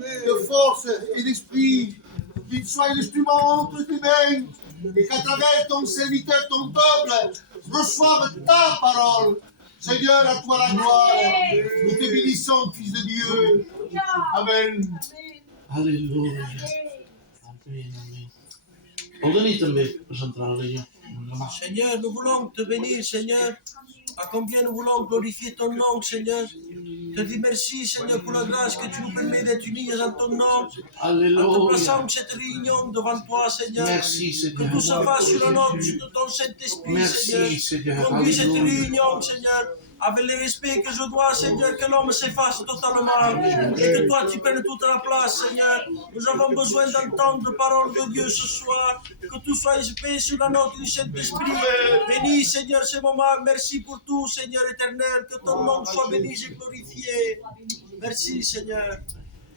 de force et d'esprit, qu'il soit l'instrument entre tes mains, et qu'à travers ton serviteur, ton peuple, reçoive ta parole. Seigneur, à toi la gloire. Nous te bénissons, Fils de Dieu. Amen. Alléluia. Amen, amen. On donne un peu, centrale. Seigneur, nous voulons te bénir, Seigneur. À combien nous voulons glorifier ton nom, Seigneur. Te dis merci, Seigneur, pour la grâce que tu nous permets d'être unis en ton nom. Alléluia. En te plaçant cette réunion devant toi, Seigneur. Merci, Seigneur. Que tout se fasse sur la note de ton Saint-Esprit, Merci, Seigneur. Conduis cette Alléluia. réunion, Seigneur, avec le respect que je dois, Seigneur, que l'homme s'efface totalement et que toi, tu prennes toute la place, Seigneur. Nous avons besoin d'entendre la parole de Dieu ce soir. Que tout soit épais sur la note du Saint-Esprit. Bénis, Seigneur, ce moment. Merci pour tout, Seigneur éternel. Que ton nom soit béni et glorifié. Merci, Seigneur.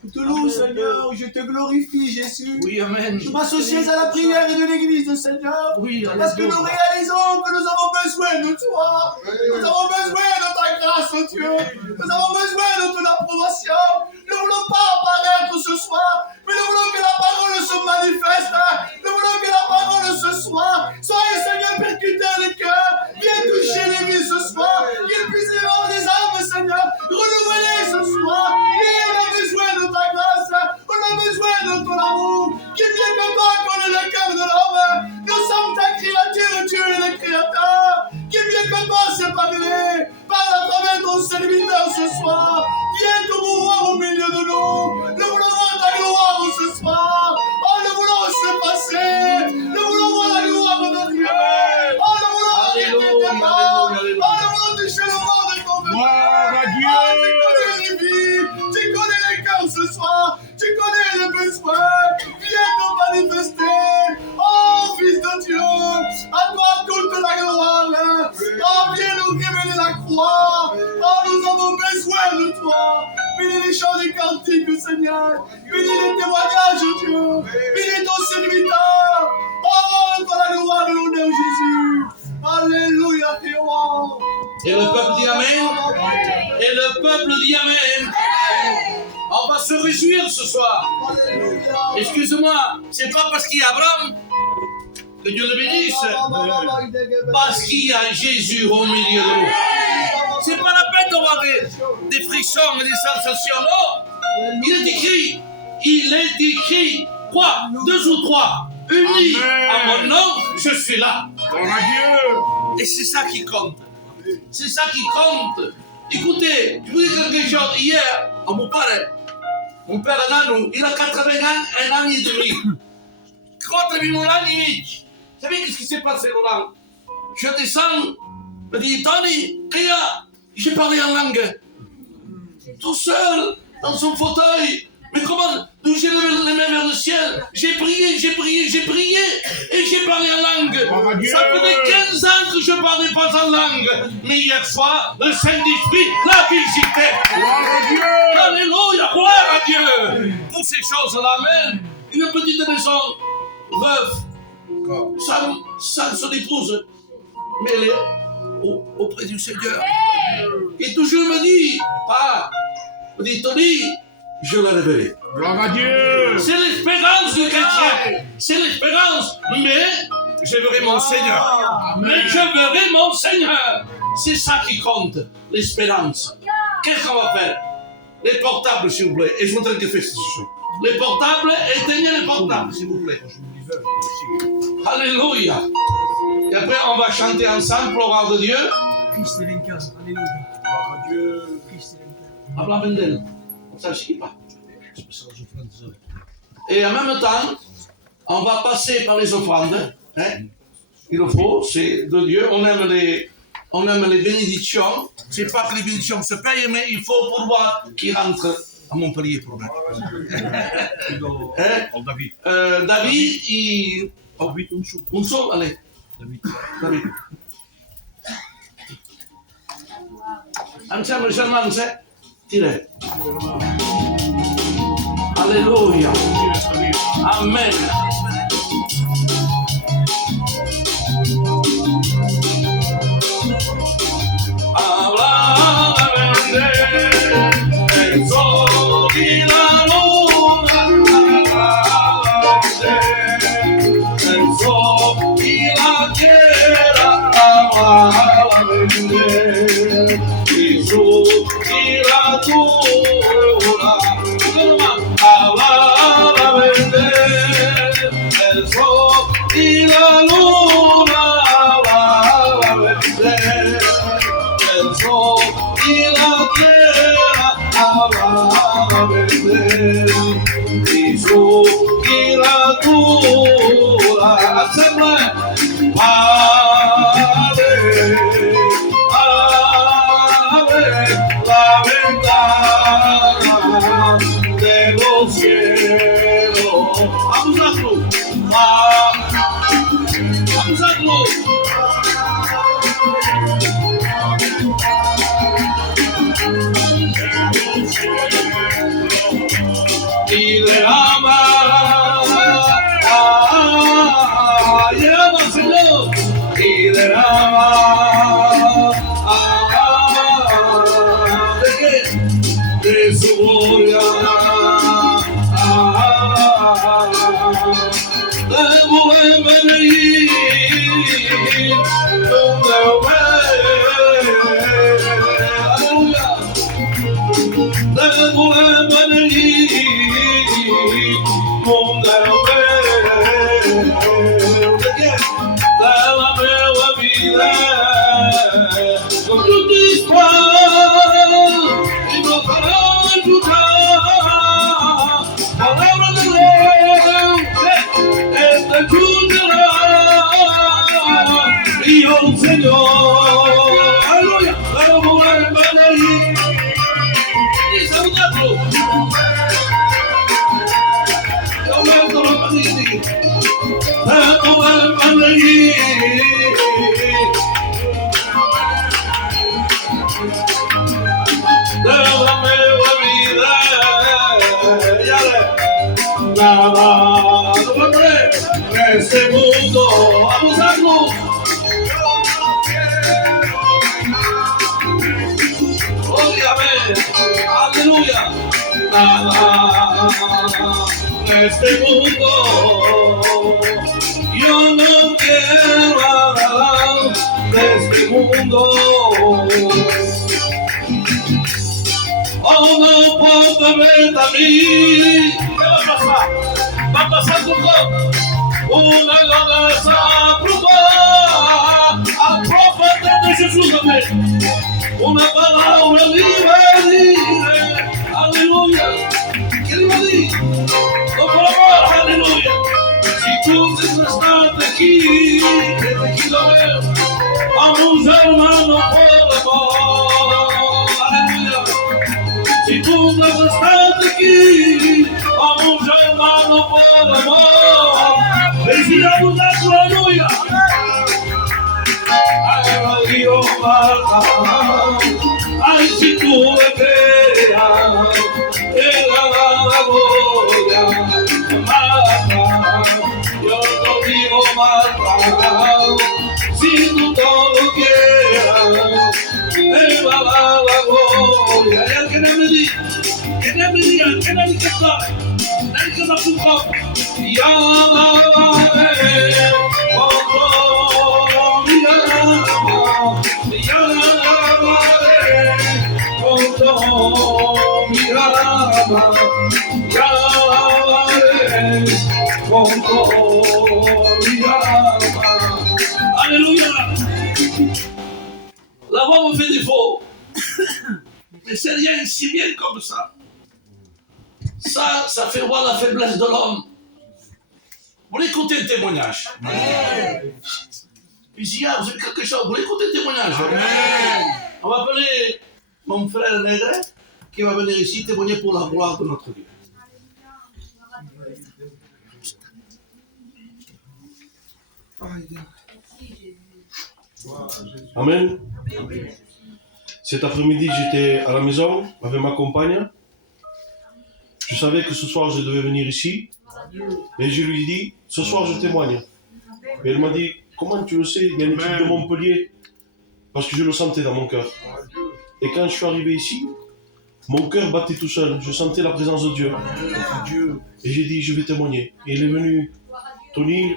Je te loue, Seigneur, je te glorifie, Jésus. Oui, amen. Je m'associe à la prière et de l'Église, Seigneur. Oui, Parce que nous alléluia. réalisons que nous avons besoin de toi. Nous avons besoin de ta grâce, oh Dieu. Nous avons besoin de ton approbation. Nous ne voulons pas apparaître ce soir, mais nous voulons que la parole se manifeste. Nous voulons que la parole ce soir soit, Seigneur, percuter le cœur. Viens toucher l'Église ce soir. Qu'il puisse y avoir des âmes, Seigneur, renouvelées ce soir. Et on a besoin de ta grâce. On a besoin de ton amour. Qui vient que toi connaît le cœur de l'homme. Nous sommes ta créature, tu es le créateur. Qui vient que toi s'est parlé. Parle à travers ton serviteur ce soir. Viens te mouvoir au milieu de nous. Nous voulons voir ta gloire ce soir. Oh, nous voulons se passer. Nous voulons voir la gloire de Dieu. Oh, nous voulons arrêter tes pas. Oh, nous voulons toucher le monde de ton bénéfice. Gloire à Dieu. Oh, tu connais les vies. Tu connais les cœurs ce soir. Tu connais les besoins. Viens te manifester. Oh, Fils de Dieu. À toi toute la gloire. Oh, viens nous révéler la croix. Oh, nous avons besoin de toi. Bénis les chants des cantiques, Seigneur. Bénis les témoignages, Dieu. Bénis ton serviteur. Oh, pour la gloire et l'honneur, Jésus. Alléluia, Jéhovah. Et le peuple dit amen. Et le peuple dit amen. On va se réjouir ce soir. Alléluia. Excuse-moi, c'est pas parce qu'il y a Abraham que Dieu le bénisse. Parce qu'il y a Jésus au milieu de nous. C'est pas la peine d'avoir des frissons et des sensations. Non. Il est écrit, quoi, 2 ou 3 unis à mon nom, je suis là. Gloire à Dieu. Et c'est ça qui compte. C'est ça qui compte. Écoutez, je vous dis quelque chose. Hier, mon père Nanou, il a 80 ans, 1 an et demi. 80 ans et demi. Vous savez qu'est-ce qui s'est passé, Roland? Je descends, me dit, Tony, j'ai parlé en langue. Tout seul, dans son fauteuil. Mais comment? D'où j'ai levé les mains vers le ciel. J'ai prié, et j'ai parlé en langue. Ça faisait 15 ans que je ne parlais pas en langue. Mais hier soir, le Saint-Esprit l'a visité. Gloire à Dieu. Alléluia, gloire à Dieu. Pour ces choses-là, amen. Une petite maison, veuve, sans son épouse, mais elle est auprès du Seigneur. Et toujours me dit, me dit, Tony, je l'ai révélé. Gloire à Dieu. C'est l'espérance du chrétien. C'est l'espérance. Mais je verrai mon Seigneur. Mais je verrai mon Seigneur. C'est ça qui compte, l'espérance. Qu'est-ce qu'on va faire? Les portables, s'il vous plaît. Et je voudrais que faites ce soir. Les portables, éteignez les portables, s'il vous plaît. Alléluia. Et après, on va chanter ensemble, gloire de Dieu. Christ est l'incarne. Alléluia. Gloire à Dieu. Christ est l'incarne. Habla Bendel. Ça ne suffit pas. Et en même temps, on va passer par les offrandes. Hein? Il le faut, c'est de Dieu. On aime les bénédictions. C'est pas que les bénédictions se payent, mais il faut pourvoir qu'ils rentrent à Montpellier pour moi. Hein? David, il... Un seul, allez. David. Ensemble, seulement, c'est... Tirez. Alléluia. Amen. Habla de el sol y la luz. di su creatura sempre ave ave la ventana de los cielos vamos a y le ama, y le ama Señor, y le ama, ¿de qué? De su gloria, devuélveme donde aleluya. Devuélveme donde la nueva vida con tu disparo y nos hará ayudar palabra de Dios este ayudará y oh Señor aleluya devuélveme y saludarlo yo me lo pedí devuélveme de la nueva vida nada en este mundo vamos a hacerlo aleluya nada en este mundo yo no quiero nada de este mundo oh no puedo ver a mí ¿qué va a pasar? va a pasar una grandeza a profeta de Jesús amén una palabra libre, aleluya. ¿Qué le va a decir? No por amor, aleluya. Si tú estás aquí, te quiero ver. Vamos hermano por amor, aleluya. Si tú estás aquí, vamos hermano por amor. Decíamos la aleluya. Ay, si tú me creas, te la voy a matar. Yo no digo matar, si tú todo lo quieras, te va a dar la gloria. Y al que no me diga, que nadie que está, nadie que está junto, y alabaré con todo mi alma, y alabaré con todo mi alma, y alabaré con todo mi alma. Alléluia. La voix me fait défaut, mais c'est rien si bien comme ça. Ça fait voir la faiblesse de l'homme. Vous voulez écouter le témoignage? Ici, vous avez quelque chose. Vous voulez écouter le témoignage? On va appeler mon frère Nègre qui va venir ici témoigner pour la gloire de notre Dieu. Amen. Cet après-midi, j'étais à la maison avec ma compagne. Je savais que ce soir, je devais venir ici. Et je lui ai dit, ce soir, je témoigne. Et elle m'a dit, comment tu le sais? Il y a une équipe de Montpellier. Parce que je le sentais dans mon cœur. Et quand je suis arrivé ici, mon cœur battait tout seul. Je sentais la présence de Dieu. Et j'ai dit, je vais témoigner. Et il est venu, Tony,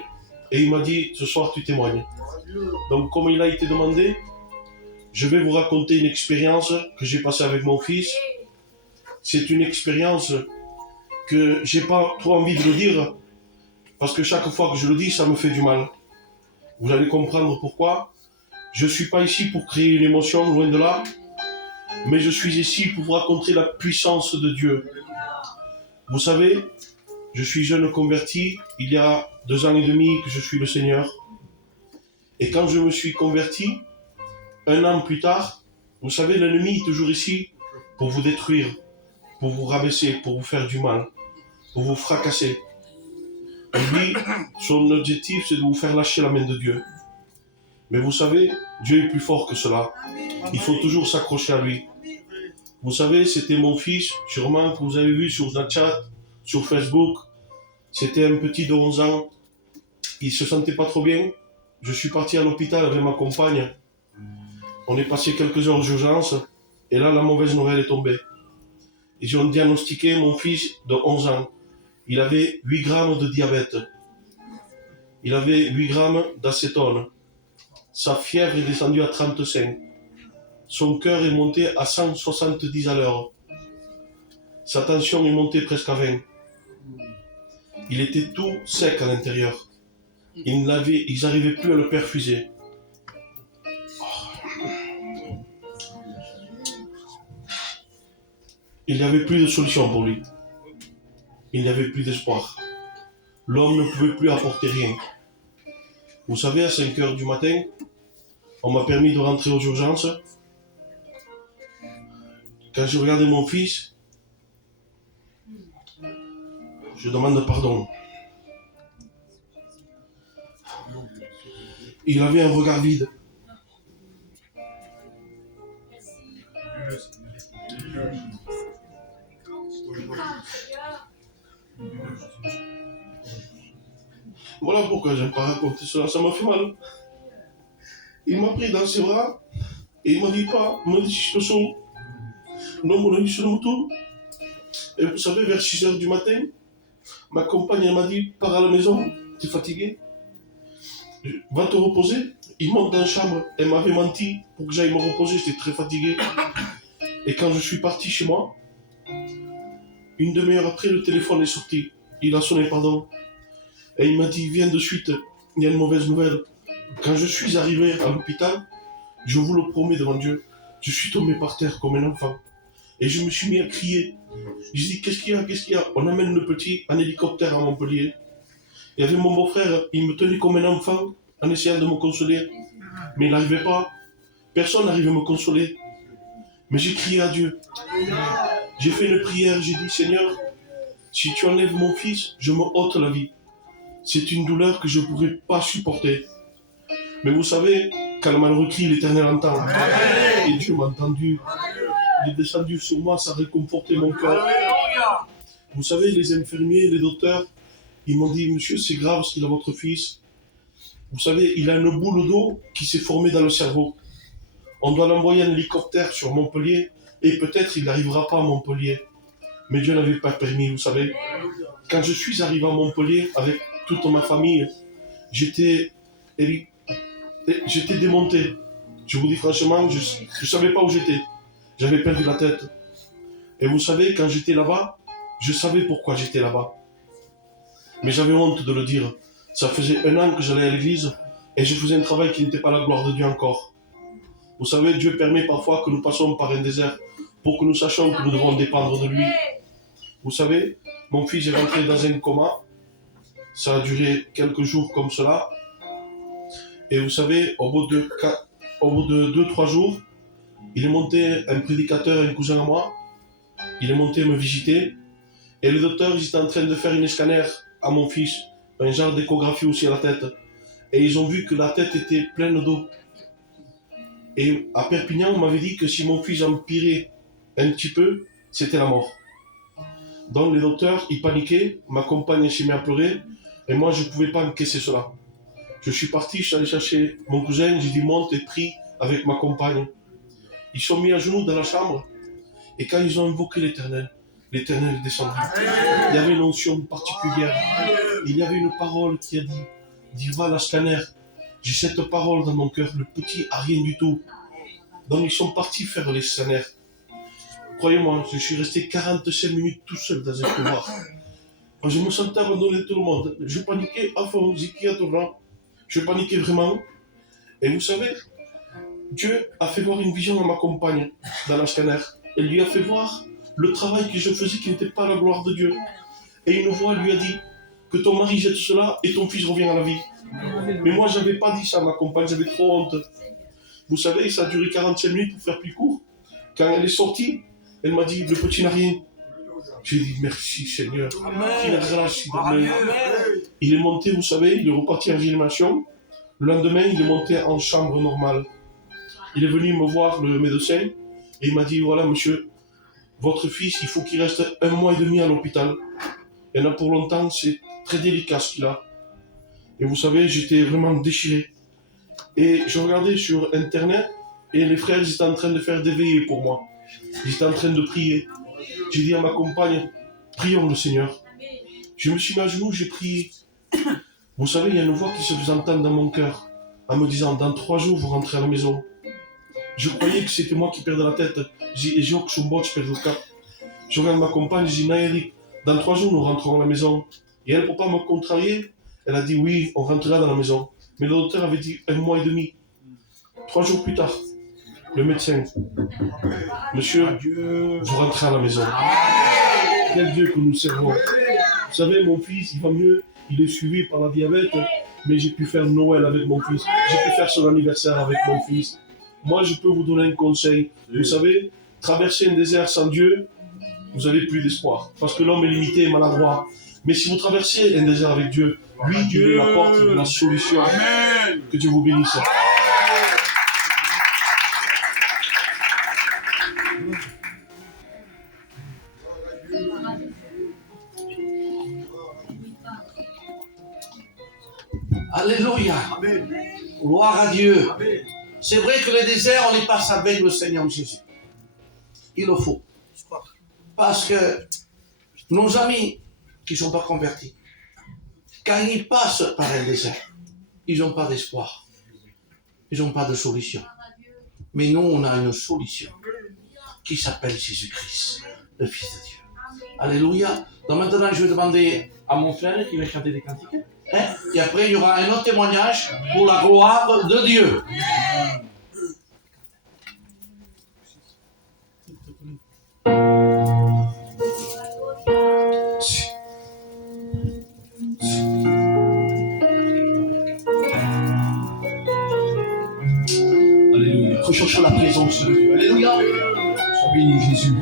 et il m'a dit, ce soir, tu témoignes. Donc, comme il a été demandé, je vais vous raconter une expérience que j'ai passée avec mon fils. C'est une expérience que j'ai pas trop envie de le dire, parce que chaque fois que je le dis, ça me fait du mal. Vous allez comprendre pourquoi. Je suis pas ici pour créer une émotion, loin de là, mais je suis ici pour vous raconter la puissance de Dieu. Vous savez, je suis jeune converti, il y a 2 ans et demi que je suis le Seigneur. Et quand je me suis converti, 1 an plus tard, vous savez, l'ennemi est toujours ici pour vous détruire, pour vous rabaisser, pour vous faire du mal, pour vous fracasser. Et lui, son objectif, c'est de vous faire lâcher la main de Dieu. Mais vous savez, Dieu est plus fort que cela. Il faut toujours s'accrocher à lui. Vous savez, c'était mon fils, sûrement que vous avez vu sur Snapchat, sur Facebook. C'était un petit de 11 ans. Il se sentait pas trop bien. Je suis parti à l'hôpital avec ma compagne. On est passé quelques heures d'urgence. Et là, la mauvaise nouvelle est tombée. Ils ont diagnostiqué mon fils de 11 ans. Il avait 8 grammes de diabète. Il avait 8 grammes d'acétone. Sa fièvre est descendue à 35. Son cœur est monté à 170 à l'heure. Sa tension est montée presque à 20. Il était tout sec à l'intérieur. Ils n'arrivaient plus à le perfuser. Il n'y avait plus de solution pour lui. Il n'y avait plus d'espoir. L'homme ne pouvait plus apporter rien. Vous savez, à 5 heures du matin, on m'a permis de rentrer aux urgences. Quand j'ai regardé mon fils, je demande pardon. Il avait un regard vide. Voilà pourquoi j'aime pas raconter cela, ça m'a fait mal. Il m'a pris dans ses bras et il m'a dit pas, il m'a dit je te sauve. Non, mon ami, sur le moto. Et vous savez, vers 6 heures du matin, ma compagne elle m'a dit pars à la maison, t'es fatigué, va te reposer. Il monte dans la chambre, elle m'avait menti pour que j'aille me reposer, j'étais très fatigué. Et quand je suis parti chez moi, une demi-heure après, le téléphone est sorti. Il a sonné, pardon. Et il m'a dit, viens de suite, il y a une mauvaise nouvelle. Quand je suis arrivé à l'hôpital, je vous le promets devant Dieu, je suis tombé par terre comme un enfant. Et je me suis mis à crier. J'ai dit, qu'est-ce qu'il y a? On amène le petit en hélicoptère à Montpellier. Il y avait mon beau-frère, il me tenait comme un enfant en essayant de me consoler. Mais il n'arrivait pas. Personne n'arrivait à me consoler. Mais j'ai crié à Dieu. J'ai fait une prière, j'ai dit, Seigneur, si tu enlèves mon fils, je me ôte la vie. C'est une douleur que je ne pourrais pas supporter. Mais vous savez, quand le malheureux crie, l'Éternel entend. Et Dieu m'a entendu. Il est descendu sur moi, ça a réconforté mon cœur. Vous savez, les infirmiers, les docteurs, ils m'ont dit, monsieur, c'est grave ce qu'il a votre fils. Vous savez, il a une boule d'eau qui s'est formée dans le cerveau. On doit l'envoyer en hélicoptère sur Montpellier et peut-être il n'arrivera pas à Montpellier. Mais Dieu n'avait pas permis, vous savez. Quand je suis arrivé à Montpellier avec toute ma famille, j'étais démonté. Je vous dis franchement, je ne savais pas où j'étais. J'avais perdu la tête. Et vous savez, quand j'étais là-bas, je savais pourquoi j'étais là-bas. Mais j'avais honte de le dire. Ça faisait 1 an que j'allais à l'église et je faisais un travail qui n'était pas la gloire de Dieu encore. Vous savez, Dieu permet parfois que nous passions par un désert pour que nous sachions que nous devons dépendre de lui. Vous savez, mon fils est rentré dans un coma. Ça a duré quelques jours comme cela. Et vous savez, au bout de 2-3 jours, il est monté un prédicateur, un cousin à moi. Il est monté me visiter. Et le docteur, ils étaient en train de faire une scanner à mon fils. Un genre d'échographie aussi à la tête. Et ils ont vu que la tête était pleine d'eau. Et à Perpignan, on m'avait dit que si mon fils empirait un petit peu, c'était la mort. Donc les docteurs, ils paniquaient, ma compagne s'est mise à pleurer, et moi je ne pouvais pas encaisser cela. Je suis parti, je suis allé chercher mon cousin, j'ai dit monte et prie avec ma compagne. Ils sont mis à genoux dans la chambre, et quand ils ont invoqué l'Éternel, l'Éternel est descendu. Il y avait une onction particulière. Il y avait une parole qui a dit va à la scanner. J'ai cette parole dans mon cœur, le petit a rien du tout. Donc ils sont partis faire les scanners. Croyez-moi, je suis resté 45 minutes tout seul dans un couloir. Je me sentais abandonné de tout le monde. Je paniquais à fond, je paniquais vraiment. Et vous savez, Dieu a fait voir une vision à ma compagne dans la scanner. Elle lui a fait voir le travail que je faisais qui n'était pas à la gloire de Dieu. Et une voix lui a dit que ton mari jette cela et ton fils revient à la vie. Mais moi, je n'avais pas dit ça à ma compagne, j'avais trop honte. Vous savez, ça a duré 45 minutes pour faire plus court. Quand elle est sortie, elle m'a dit, le petit n'a rien. J'ai dit, merci Seigneur. Qu'il grâce, il est monté, vous savez, il est reparti en réanimation. Le lendemain, il est monté en chambre normale. Il est venu me voir, le médecin, et il m'a dit, voilà monsieur, votre fils, il faut qu'il reste 1 mois et demi à l'hôpital. Et là, pour longtemps, c'est très délicat ce qu'il a. Et vous savez, j'étais vraiment déchiré. Et je regardais sur Internet, et les frères, ils étaient en train de faire des veillées pour moi. Ils étaient en train de prier. J'ai dit à ma compagne, prions le Seigneur. Je me suis mis à genoux, j'ai prié. Vous savez, il y a une voix qui se faisait entendre dans mon cœur, en me disant, dans 3 jours, vous rentrez à la maison. Je croyais que c'était moi qui perdais la tête. J'ai dit, je perds le cap. Je regarde ma compagne, je dis, Naëri, dans 3 jours, nous rentrons à la maison. Et elle, pour pas me contrarier, elle a dit, oui, on rentrera dans la maison. Mais le docteur avait dit 1 mois et demi. 3 jours plus tard, le médecin, monsieur, vous rentrez à la maison. Quel Dieu que nous servons. Vous savez, mon fils, il va mieux, il est suivi par la diabète, mais j'ai pu faire Noël avec mon fils. J'ai pu faire son anniversaire avec mon fils. Moi, je peux vous donner un conseil. Vous savez, traverser un désert sans Dieu, vous n'avez plus d'espoir. Parce que l'homme est limité et maladroit. Mais si vous traversez un désert avec Dieu, lui, Dieu est la porte de la solution. Amen. Que Dieu vous bénisse. Alléluia. Gloire à Dieu. C'est vrai que le désert, on les passe avec le Seigneur Jésus. Il le faut. Parce que nos amis qui ne sont pas convertis, quand ils passent par un désert, ils n'ont pas d'espoir. Ils n'ont pas de solution. Mais nous, on a une solution qui s'appelle Jésus-Christ, le Fils de Dieu. Alléluia. Donc maintenant, je vais demander à mon frère qui va chanter des cantiques. Et après, il y aura un autre témoignage pour la gloire de Dieu. Alléluia. Recherchons la présence de Dieu. Alléluia. Sois béni, Jésus.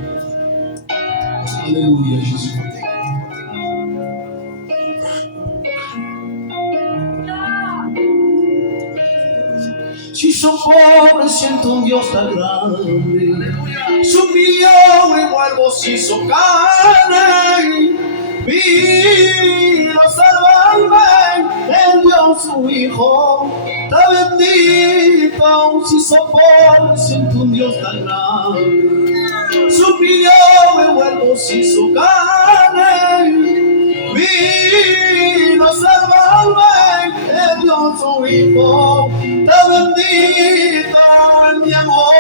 Alléluia, Jésus. Si son pobre siento un Dios tan grande, su millón igual vos hizo carne, vino a salvarme, envió su Hijo, está bendito. Si son pobre siento un Dios tan grande, su millón igual vos hizo carne, vino a salvarme, envió su Hijo. Está bendito en mi amor,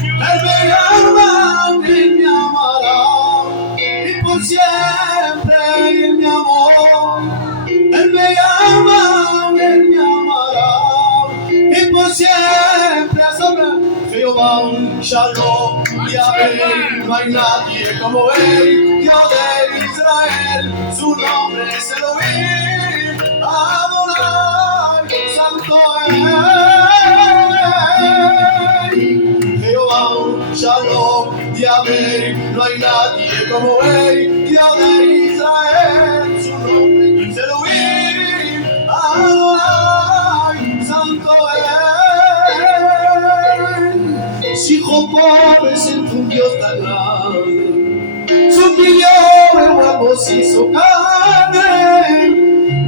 Él me ama, Él me amará, y por siempre en mi amor, Él me ama, Él me amará, y por siempre sobre Jehová un shalom, Yahvé, no hay nadie como Él, Dios de Israel, su nombre es Elohim, Adonai, Santo es Jehová, Shalom, Yahvé, no hay nadie como Él, Dios de Israel, su nombre es Elohim, Adonai, Santo es. Hijo pobre, siento un Dios tan grande, su millón huevos hizo carne,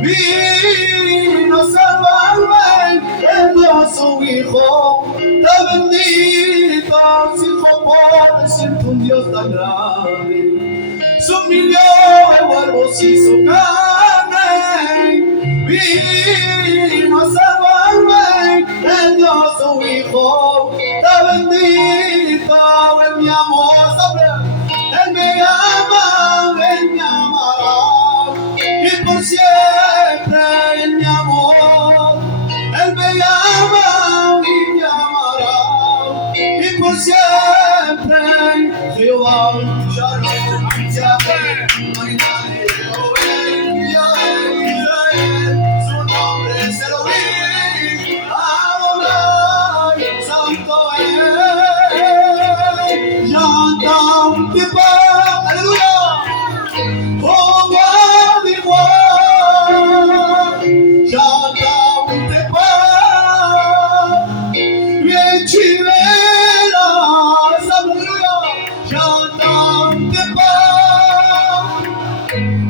vino a salvarme, envió a su Hijo, está bendito. Hijo pobre, siento un Dios tan grande, su millón huevos hizo carne, vino a salvarme, envió a su Hijo, está bendito. En mi amor, Él me ama, Él me amará, y por siempre en mi amor, Él me ama y me amará, y por siempre Jehová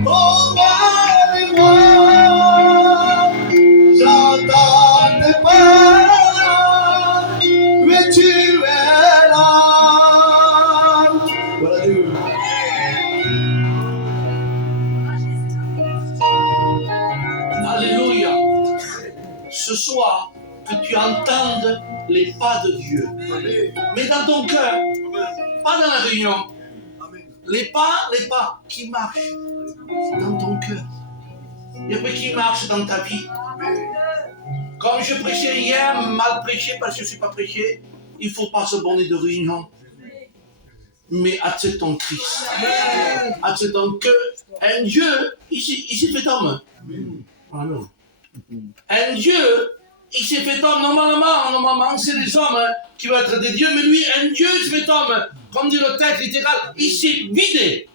Oh, parle-moi. J'entends tes paroles, mais tu es là. Voilà Dieu. Alléluia. Ce soir, que tu entendes les pas de Dieu. Mais dans ton cœur, pas dans la réunion. Les pas qui marchent dans ton cœur. Et puis qui marchent dans ta vie. Comme je prêchais hier, mal prêché parce que je ne suis pas prêché, il ne faut pas se borner de réunion. Mais accepte ton Christ. Accepte que un Dieu, il s'est fait homme. Amen. Un Dieu, il s'est fait homme. Normalement, c'est les hommes qui vont être des dieux, mais lui, un Dieu, il s'est fait homme. Comme dit le texte littéral, il s'est vidé.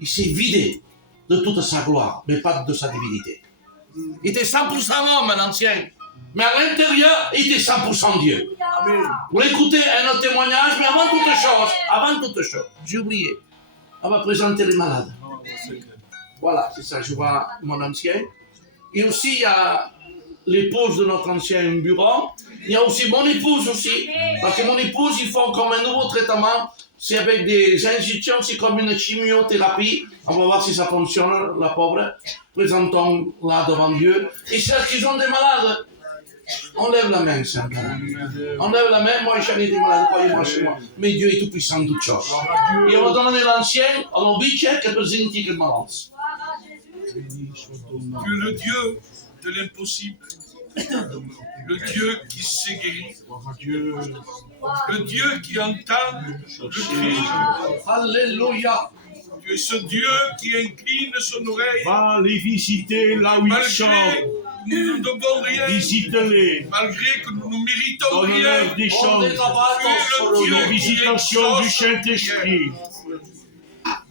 Il s'est vidé de toute sa gloire, mais pas de sa divinité. Il était 100% homme, l'ancien. Mais à l'intérieur, il était 100% Dieu. Vous l'écoutez, un autre témoignage, mais avant toute chose, j'ai oublié. On va présenter les malades. Voilà, c'est ça, je vois mon ancien. Et aussi, il y a l'épouse de notre ancien bureau. Il y a aussi mon épouse aussi. Parce que mon épouse, ils font comme un nouveau traitement. C'est avec des injections, c'est comme une chimiothérapie. On va voir si ça fonctionne, la pauvre. Présentons-la devant Dieu. Et ceux qui ont des malades, on lève la main, simplement. On lève la main, moi j'en ai des malades, croyez-moi chez moi. Mais Dieu est tout puissant de toutes choses. Et on va donner l'ancien, on va dire que nous indique le malade. Tu es le Dieu de l'impossible. Le Dieu qui sait guérir. Le Dieu qui entend le cri. Alléluia. Tu es ce Dieu qui incline son oreille. Va les visiter là où ils sont. Malgré que nous ne devons rien. Visite-les. Malgré que nous ne méritons Donne-leur rien. des choses. Tu es le Dieu Une qui visitation du exauce. Saint-Esprit.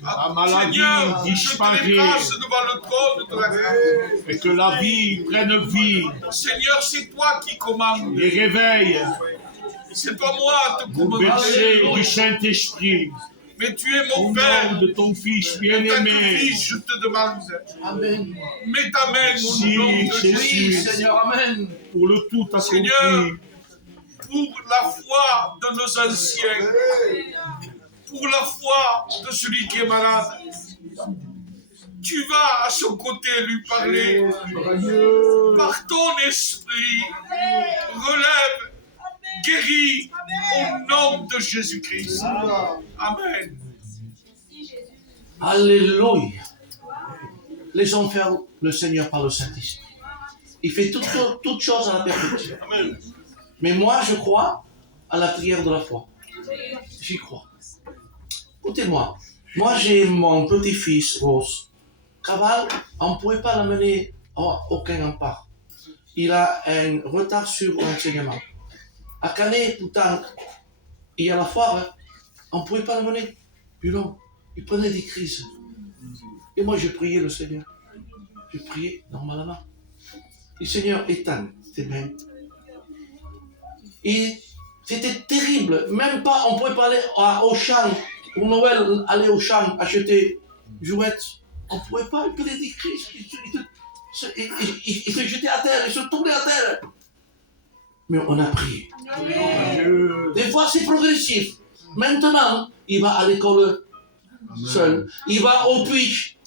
La maladie Seigneur, je te disparaît déplace devant le trône de la grâce. et que la vie prenne vie. Seigneur, c'est toi qui commandes. Les réveille, C'est pas moi à te vous commander. bercez du Saint-Esprit. Mais tu es mon Au Père. nom de ton Fils En tant que bien-aimé. fils, je te demande. Amen. Mets ta main au Si, nom de Jésus. Oui, Jésus. Seigneur, Amen. Pour le tout Seigneur, accompli. pour la foi de nos anciens, pour la foi de celui qui est malade, tu vas à son côté lui parler. Par ton esprit, relève, guéris au nom de Jésus-Christ. Amen. Alléluia. Laissons faire le Seigneur par le Saint-Esprit. Il fait toutes choses à la perfection. Mais moi, je crois à la prière de la foi. J'y crois. Écoutez-moi. Moi, j'ai mon petit-fils, Rose. Caval, on ne pouvait pas l'amener à aucun part. Il a un retard sur l'enseignement. À Canet, pourtant, il y a la foire, on ne pouvait pas l'amener. Puis non, il prenait des crises. Et moi, je priais le Seigneur. Je priais normalement. Le Seigneur éteint tes mains. Et c'était terrible. Même pas, on ne pouvait pas aller au champ, pour Noël, aller au champ, acheter jouettes. On ne pouvait pas, il prenait des crises. Il se jetait à terre, il se tournait à terre. Mais on a prié. Des fois, c'est progressif. Maintenant, il va à l'école seul. Il va au pitch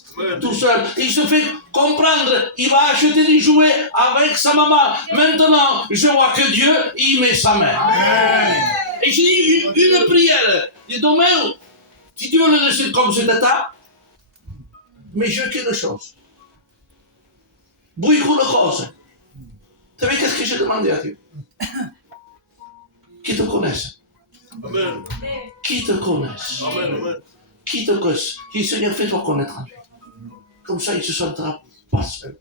tout seul. Il se fait comprendre. Il va acheter des jouets avec sa maman. Maintenant, je vois que Dieu, il met sa main. Et j'ai dit une prière. J'ai dit, demain, si Dieu le laisse comme cet état, mais je veux quelque chose. Beaucoup de choses. Vous savez qu'est-ce que j'ai demandé à Dieu? Qui te connaisse. Amen. Qui te connaisse. Amen. Qui te connaisse. Qui Seigneur, fais-toi connaître en lui. Comme ça, il ne se sentira pas seul.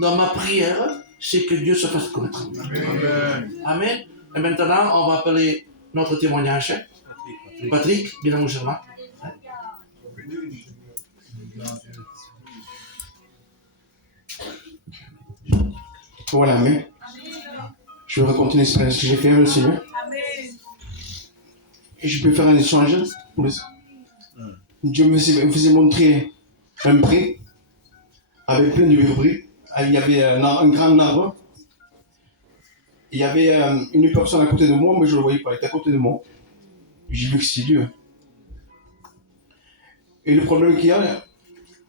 Dans ma prière, c'est que Dieu se fasse connaître en lui. Amen. Amen. Et maintenant, on va appeler notre témoignage. Patrick, bien musulman. Voilà, mais je vais raconter une expérience que j'ai fait avec le Seigneur. Et je peux faire un échange pour le... Dieu me faisait montrer un pré avec plein de verbrés. Il y avait un grand arbre. Il y avait une personne à côté de moi, mais je ne le voyais pas, il était à côté de moi. J'ai vu que c'est Dieu. Et le problème qu'il y a,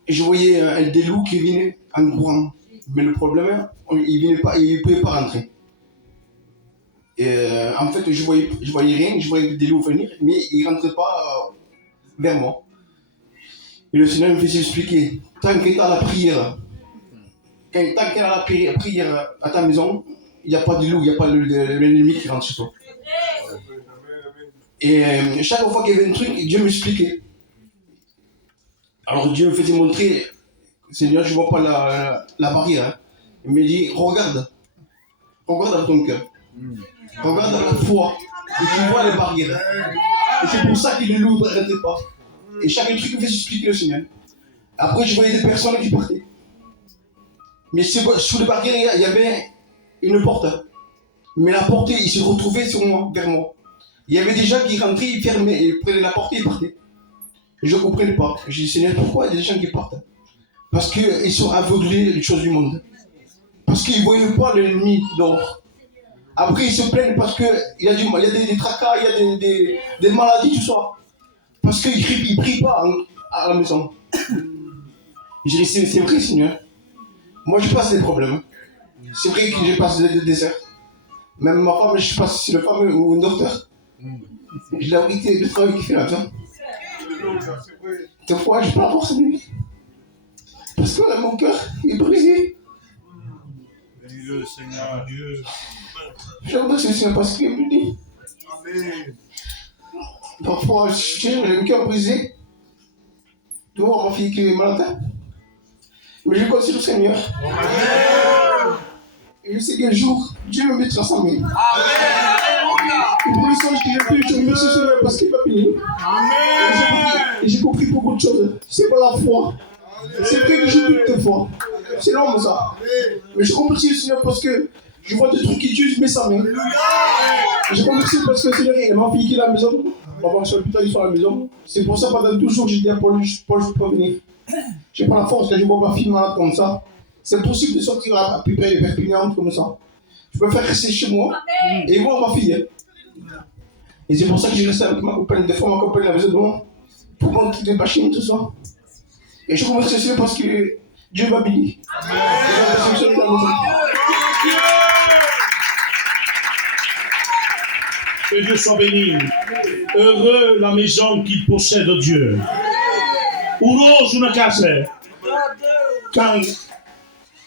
je voyais des loups qui venaient en courant. Mais le problème, ils ne pouvaient pas rentrer. Et en fait, je voyais rien, je voyais des loups venir, mais ils ne rentraient pas vers moi. Et le Seigneur me faisait expliquer, tant que tu as la prière, tant qu'il y a la prière à ta maison, il n'y a pas de loup, il n'y a pas l'ennemi qui rentre chez toi. Et chaque fois qu'il y avait un truc, Dieu m'expliquait. Alors Dieu me faisait montrer, Seigneur, je ne vois pas la barrière. Hein. Il me dit, regarde dans ton cœur. Regarde dans la foi. Et tu vois les barrières. Et c'est pour ça que les loups ne rentraient pas. Et chaque truc me faisait expliquer le Seigneur. Après, je voyais des personnes qui partaient. Mais sous les barrières, il y avait une porte. Mais la porte, il se retrouvait sur moi, vers moi. Il y avait des gens qui rentraient, ils fermaient, ils prenaient la porte et ils partaient. Je ne comprenais pas. J'ai dit, Seigneur, pourquoi il y a des gens qui partent? Parce qu'ils sont aveuglés des choses du monde. Parce qu'ils ne voyaient pas l'ennemi dehors. Après, ils se plaignent parce qu'il y a des tracas, il y a des maladies, tout ça. Parce qu'ils ne prient pas à la maison. J'ai dit, c'est vrai, Seigneur. Moi, je passe des problèmes. C'est vrai que je passe des déserts. Même ma femme, je passe sur le fameux ou un docteur. Je l'ai arrêté le travail qu'il fait là-dedans. Des fois, je pleure pour sa nuit. Parce que mon cœur est brisé. Bénis-le, Seigneur Dieu. Je remercie le Seigneur parce qu'il me dit. Amen. Parfois, j'ai le cœur brisé. De voir ma fille qui est malade. Mais je compte sur le Seigneur. Amen. Et je sais qu'un jour, Dieu me mettra sa main. Amen. Et pour le songe que j'ai fait, je remercie le Seigneur parce qu'il m'a béni. Amen. Et j'ai compris beaucoup de choses. C'est pas la foi. C'est vrai que je doute des fois. C'est l'homme ça. Mais je remercie le Seigneur parce que je vois des trucs qui Dieu met sa main. Je remercie parce que le Seigneur, il y a ma fille qui est à la maison. Maman, sur l'hôpital, ils sont à la maison. C'est pour ça pendant 12 jours, j'ai dit à Paul, je peux venir. Je n'ai pas la force quand je vois ma fille malade comme ça. C'est possible de sortir à Perpignan comme ça. Je peux faire rester chez moi et voir ma fille. Et c'est pour ça que j'ai resté avec ma compagne. Des fois, ma compagne la maison de moi pour monter des machines, tout ça. Et je remercie le Seigneur parce que Dieu m'a béni. Que Dieu soit béni. Heureux la maison qu'il possède Dieu. Heureuse une casa. Quand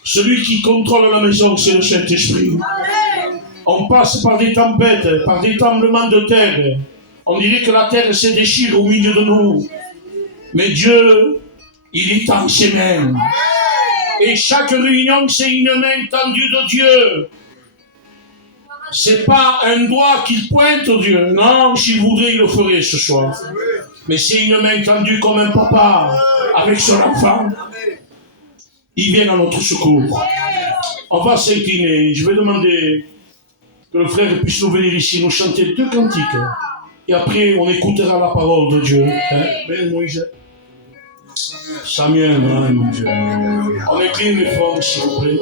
celui qui contrôle la maison, c'est le Saint-Esprit. On passe par des tempêtes, par des tremblements de terre. On dirait que la terre se déchire au milieu de nous. Mais Dieu, il est en ses mains. Et chaque réunion, c'est une main tendue de Dieu. C'est pas un doigt qui pointe Dieu. Non, s'il voudrait, il le ferait ce soir. Mais c'est une main tendue comme un papa avec son enfant. Il vient à notre secours. On va s'incliner. Je vais demander que le frère puisse nous venir ici, nous chanter 2 cantiques. Et après, on écoutera la parole de Dieu. Ben Moïse. Samuel, mon Dieu. On incline les formes, s'il vous plaît.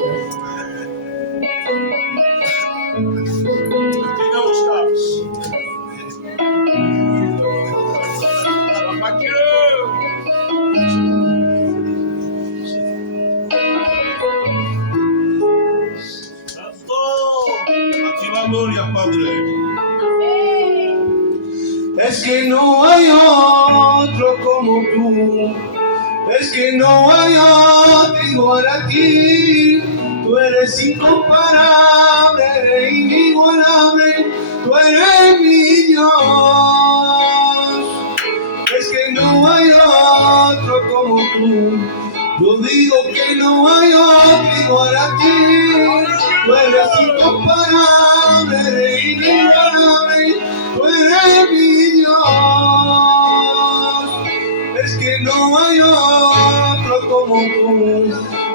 Es que no hay otro como tú, es que no hay otro igual a ti, tú eres incomparable, eres inigualable, tú eres mi Dios. Es que no hay otro como tú, yo digo que no hay otro igual a ti, tú eres incomparable, eres inigualable, tú eres mi Dios. Es que no hay otro como tú,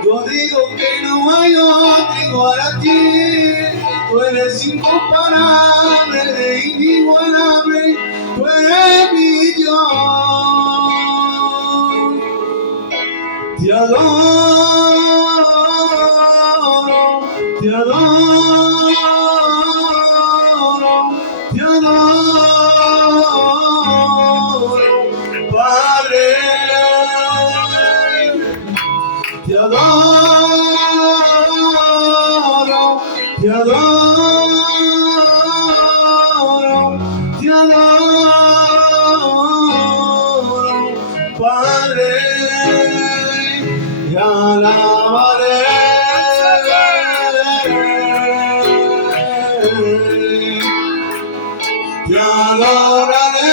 yo digo que no hay otro igual a ti, tú eres incomparable, eres inigualable, tú eres mi Dios. Ti adoro, ti adoro, ti adoro, Padre. Ti adoro, ti adoro, ti adoro, Padre, ti alabaré, ti adoraré.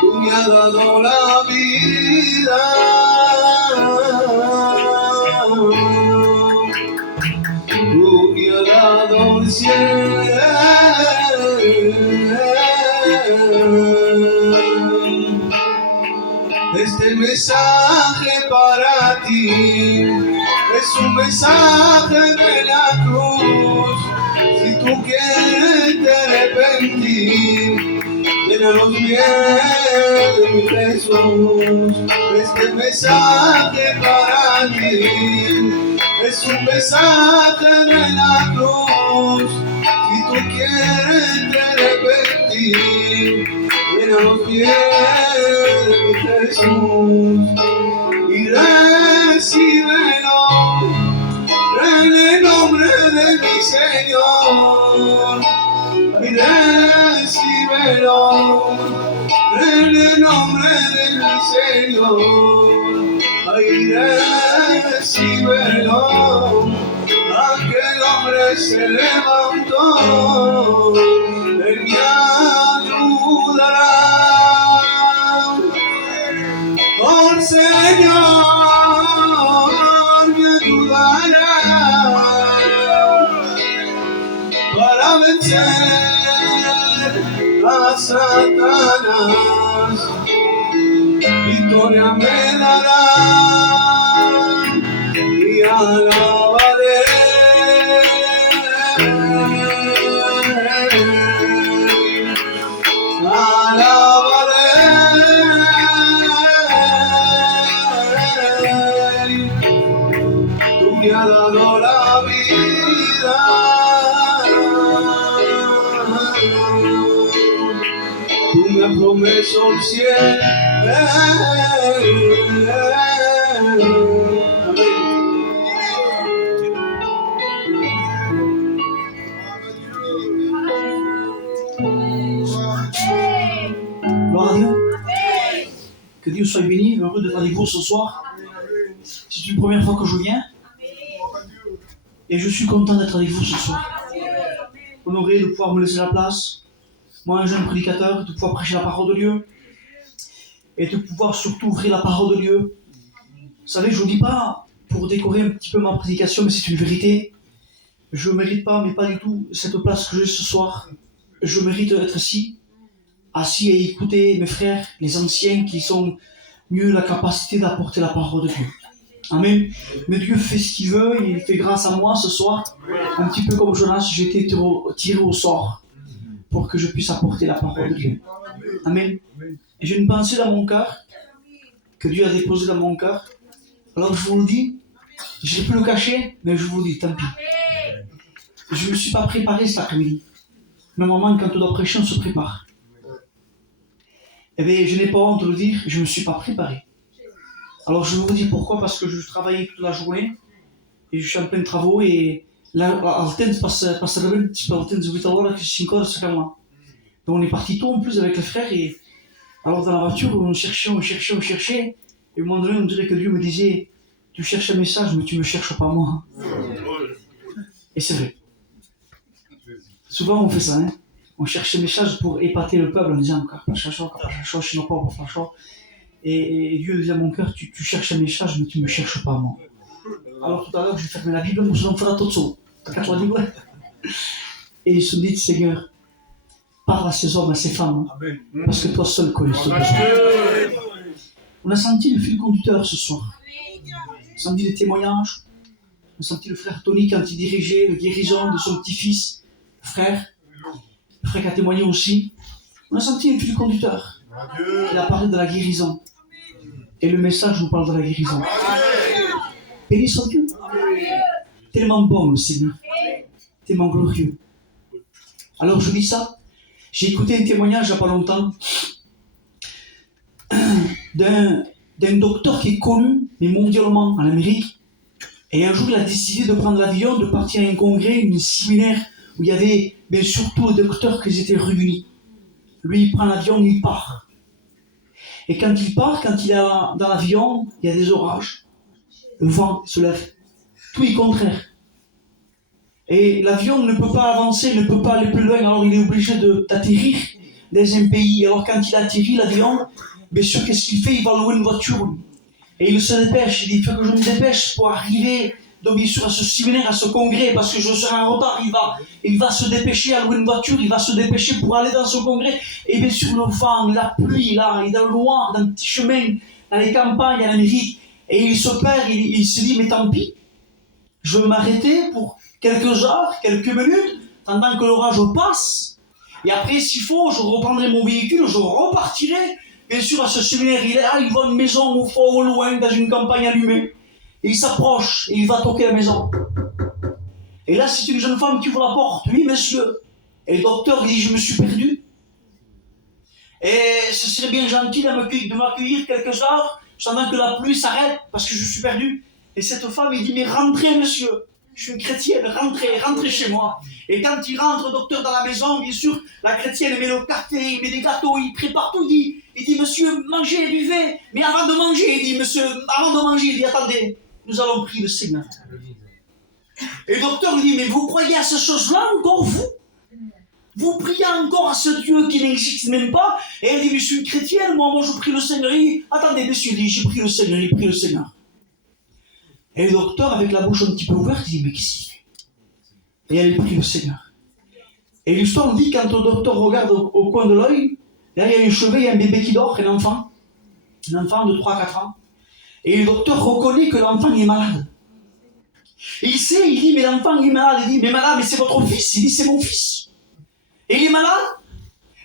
Tú me has dado la vida, tú me has dado el cielo. Este mensaje para ti es un mensaje de la cruz. Si tú quieres te arrepentir, ven a los pies de mi Jesús. Este mensaje para ti es un mensaje de la cruz. Si tú quieres te arrepentir, ven a los pies de mi Jesús y recíbelo en el nombre de mi Señor. Y recíbelo en el nombre de mi Señor. Ay, recíbelo. Aquel hombre se levantó, él me ayudará. Oh, el Señor me ayudará para vencer a Satanás. Victoria me dará y alabaré. Tú me has dado la vida, tú me has promeso el cielo. Gloire à Dieu. Que Dieu soit béni, heureux d'être avec vous ce soir. C'est une première fois que je viens. Et je suis content d'être avec vous ce soir. Honoré de pouvoir me laisser la place, moi un jeune prédicateur, de pouvoir prêcher la parole de Dieu. Et de pouvoir surtout ouvrir la parole de Dieu. Vous savez, je ne vous dis pas pour décorer un petit peu ma prédication, mais c'est une vérité. Je ne mérite pas, mais pas du tout, cette place que j'ai ce soir. Je mérite d'être ici, assis et écouter mes frères, les anciens qui sont mieux la capacité d'apporter la parole de Dieu. Amen. Mais Dieu fait ce qu'il veut, il fait grâce à moi ce soir. Un petit peu comme Jonas, j'ai été tiré au sort pour que je puisse apporter la parole de Dieu. Amen. Et j'ai une pensée dans mon cœur, que Dieu a déposée dans mon cœur. Alors je vous le dis, je ne peux le cacher, mais je vous le dis, tant pis. Je ne me suis pas préparé cet après-midi. Mais maman, quand on doit prêcher, on se prépare. Eh bien, je n'ai pas honte de le dire, je ne me suis pas préparé. Alors je vous dis pourquoi, parce que je travaillais toute la journée, et je suis en plein de travaux, et al temps passerebbe al temps di 8 ore che 5 ore se calma. Donc on est parti tôt en plus avec les frères, et alors dans la voiture on cherchait, et à un moment donné on dirait que Dieu me disait, tu cherches un message mais tu me cherches pas moi. Et c'est vrai. Souvent on fait ça, hein. On cherche un message pour épater le peuple en disant et Dieu dit à mon cœur, tu cherches un message mais tu me cherches pas moi. Alors tout à l'heure, j'ai fermé la Bible, je non farà tutto. Et ils se disent, Seigneur, parle à ces hommes, à ces femmes, parce que toi seul connais ce besoin. On a senti le fil conducteur ce soir. On a senti les témoignages. On a senti le frère Tony quand il dirigeait la guérison de son petit-fils, le frère qui a témoigné aussi. On a senti un fil conducteur. Il a parlé de la guérison. Et le message nous parle de la guérison. Béni soit Dieu. Tellement bon le Seigneur. Tellement glorieux. Alors je dis ça. J'ai écouté un témoignage il n'y a pas longtemps d'un docteur qui est connu, mais mondialement en Amérique. Et un jour, il a décidé de prendre l'avion, de partir à un congrès, un séminaire, où il y avait bien sûr tous les docteurs qui étaient réunis. Lui, il prend l'avion, il part. Et quand il part, quand il est dans l'avion, il y a des orages. Le vent se lève. Tout est contraire. Et l'avion ne peut pas avancer, ne peut pas aller plus loin, alors il est obligé d'atterrir dans un pays. Alors quand il atterrit, l'avion, bien sûr, qu'est-ce qu'il fait? Il va louer une voiture. Et il se dépêche, il dit, il faut que je me dépêche pour arriver, donc bien sûr, à ce séminaire, à ce congrès, parce que je serai en retard. Il va se dépêcher à louer une voiture, il va se dépêcher pour aller dans ce congrès. Et bien sûr, le vent, la pluie, là, il est dans le noir, dans le petit chemin, dans les campagnes, en Amérique. Et il se perd, il se dit, mais tant pis, je vais m'arrêter pour quelques heures, quelques minutes, pendant que l'orage passe. Et après, s'il faut, je reprendrai mon véhicule, je repartirai. Bien sûr, à ce séminaire, il voit une maison au fond, au loin, dans une campagne allumée. Et il s'approche, et il va toquer la maison. Et là, c'est une jeune femme qui ouvre la porte. Oui, monsieur. Et le docteur dit, je me suis perdu. Et ce serait bien gentil de m'accueillir quelques heures, pendant que la pluie s'arrête, parce que je suis perdu. Et cette femme, il dit, mais rentrez, monsieur. Je suis une chrétienne, rentrez chez moi. Et quand il rentre, le docteur, dans la maison, bien sûr, la chrétienne met le café, il met des gâteaux, il prépare tout, il dit, monsieur, mangez, buvez. Mais avant de manger, il dit, monsieur, avant de manger, il dit, attendez, nous allons prier le Seigneur. Et le docteur lui dit, mais vous croyez à ces choses-là encore, vous? Vous priez encore à ce Dieu qui n'existe même pas? Et elle dit, mais je suis une chrétienne, moi je prie le Seigneur. Il dit, attendez, monsieur, il dit, j'ai prié le Seigneur, il prie le Seigneur. Et le docteur, avec la bouche un petit peu ouverte, il dit, mais qu'est-ce qu'il fait? Et elle prie le Seigneur. Et l'histoire dit, quand le docteur regarde au coin de l'œil, là, il y a un chevet, il y a un bébé qui dort, un enfant de 3-4 ans. Et le docteur reconnaît que l'enfant est malade. Et il sait, il dit, mais l'enfant est malade. Il dit, mais malade, mais c'est votre fils. Il dit, c'est mon fils. Et il est malade.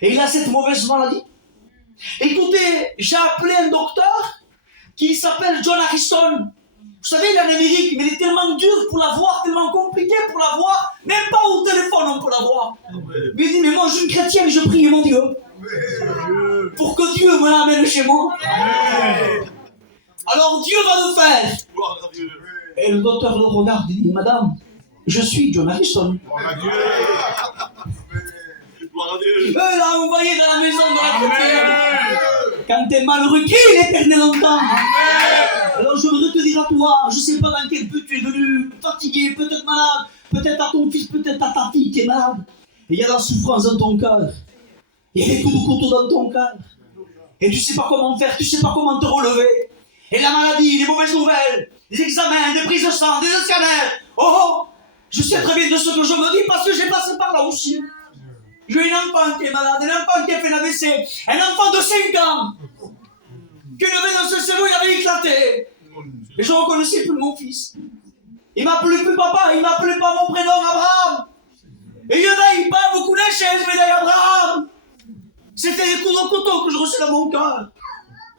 Et il a cette mauvaise maladie. Écoutez, j'ai appelé un docteur qui s'appelle John Harrison. Vous savez, il est en Amérique, mais il est tellement dur pour l'avoir, tellement compliqué pour l'avoir. Même pas au téléphone on peut l'avoir. Mais il dit, mais moi je suis une chrétienne, je prie mon Dieu. Pour que Dieu me l'amène chez moi. Alors Dieu va le faire. Et le docteur le regarde et dit, madame, je suis John Harrison. Il l'a envoyé dans la maison de la chrétienne. Quand t'es malheureux, qui est l'éternel entend? Alors je voudrais te dire à toi, je ne sais pas dans quel but tu es venu, fatigué, peut-être malade, peut-être à ton fils, peut-être à ta fille qui est malade. Et il y a de la souffrance dans ton cœur. Il y a des coups de couteau dans ton cœur. Et tu ne sais pas comment faire, tu ne sais pas comment te relever. Et la maladie, les mauvaises nouvelles, les examens, des prises de sang, des scanners. Oh, je sais très bien de ce que je me dis parce que j'ai passé par là aussi. J'ai un enfant qui est malade, un enfant qui a fait l'AVC, un enfant de 5 ans, qui ne dans ce cerveau, il avait éclaté. Et je ne reconnaissais plus mon fils. Il ne m'appelait plus papa, il ne m'appelait pas mon prénom Abraham. Et il y en a, ils parlent beaucoup des chaises, mais Abraham. C'était des coups de couteau que je recevais dans mon cœur.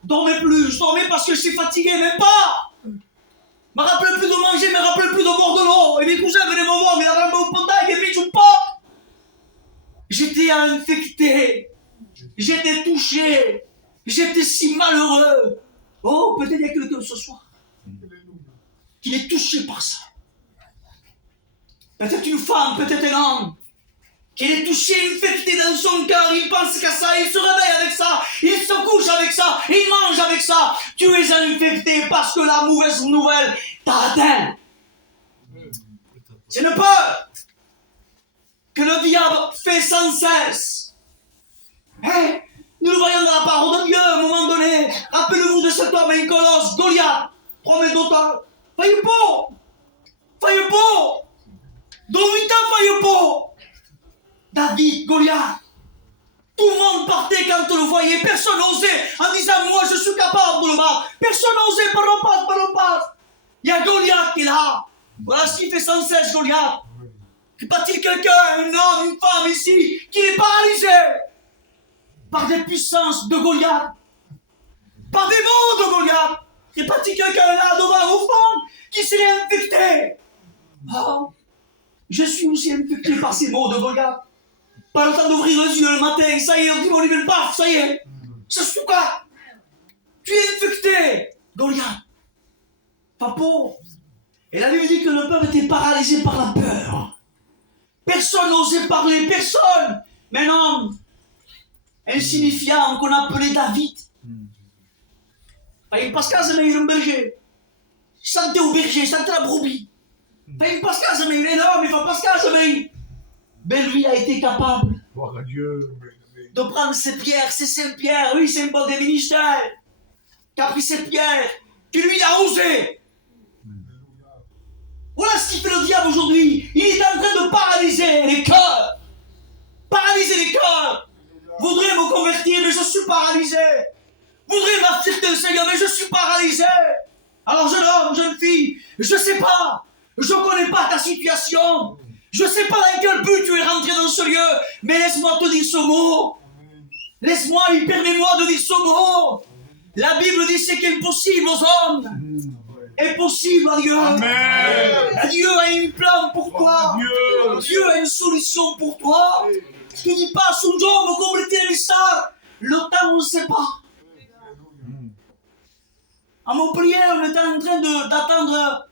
Je dormais plus, je dormais parce que j'étais fatigué, même pas. Je ne me rappelais plus de manger, je ne me rappelais plus de boire de l'eau. Et mes cousins venaient me voir, mais la rampe au potail, et puis je pas. J'étais infecté, j'étais touché, j'étais si malheureux. Oh, peut-être il y a quelqu'un ce soir qui est touché par ça. Peut-être une femme, peut-être un homme, qui est touché, infecté dans son cœur, il pense qu'à ça, il se réveille avec ça, il se couche avec ça, il mange avec ça. Tu es infecté parce que la mauvaise nouvelle t'a atteint. C'est une peur que le diable fait sans cesse. Hein? Nous le voyons dans la parole de Dieu à un moment donné. Rappelez-vous de cet homme incolosse, Goliath, promet d'autant. Faille pas. Dans 8 ans, faille pas. David, Goliath. Tout le monde partait quand on le voyait. Personne n'osait en disant, moi je suis capable de le battre. Personne n'osait, par le passe. Il y a Goliath qui est là. Voilà ce qu'il fait sans cesse, Goliath. Pas-t-il quelqu'un, un homme, une femme ici, qui est paralysé? par des puissances de Goliath, par des mots de Goliath. Il n'y a pas quelqu'un là devant au fond qui s'est infecté. Oh, je suis aussi infecté par ces mots de Goliath. Pas le temps d'ouvrir les yeux le matin, ça y est, on dit mon niveau, paf, ça y est. Ça se fout quoi? Tu es infecté, Goliath. Pas pauvre. Et la Bible dit que le peuple était paralysé par la peur. Personne n'osait parler, personne. Mais un homme insignifiant qu'on appelait David. Il passe qu'à il est un berger. Il sentait au berger, il sentait la brebis. Il passe qu'à il est énorme, il va passer qu'à ben lui a été capable de prendre ses pierres, ses saintes pierres. Lui, c'est un bon des ministères. Qui a pris ses pierres, qui lui a osé. Voilà ce qui fait le diable aujourd'hui. Il est en train de paralyser les cœurs. Paralyser les cœurs. Voudrais me convertir, mais je suis paralysé. Voudrais m'affirmer le Seigneur, mais je suis paralysé. Alors jeune homme, jeune fille, je ne sais pas. Je ne connais pas ta situation. Je ne sais pas dans quel but tu es rentré dans ce lieu. Mais laisse-moi te dire ce mot. Laisse-moi, permets-moi de dire ce mot. La Bible dit ce qui est impossible aux hommes est possible à Dieu. Amen. Dieu a un plan pour toi. Dieu a une solution pour toi. Tu ne dis pas, son homme, comme le ça. Le temps, on ne sait pas. À Montpellier, on était en train d'attendre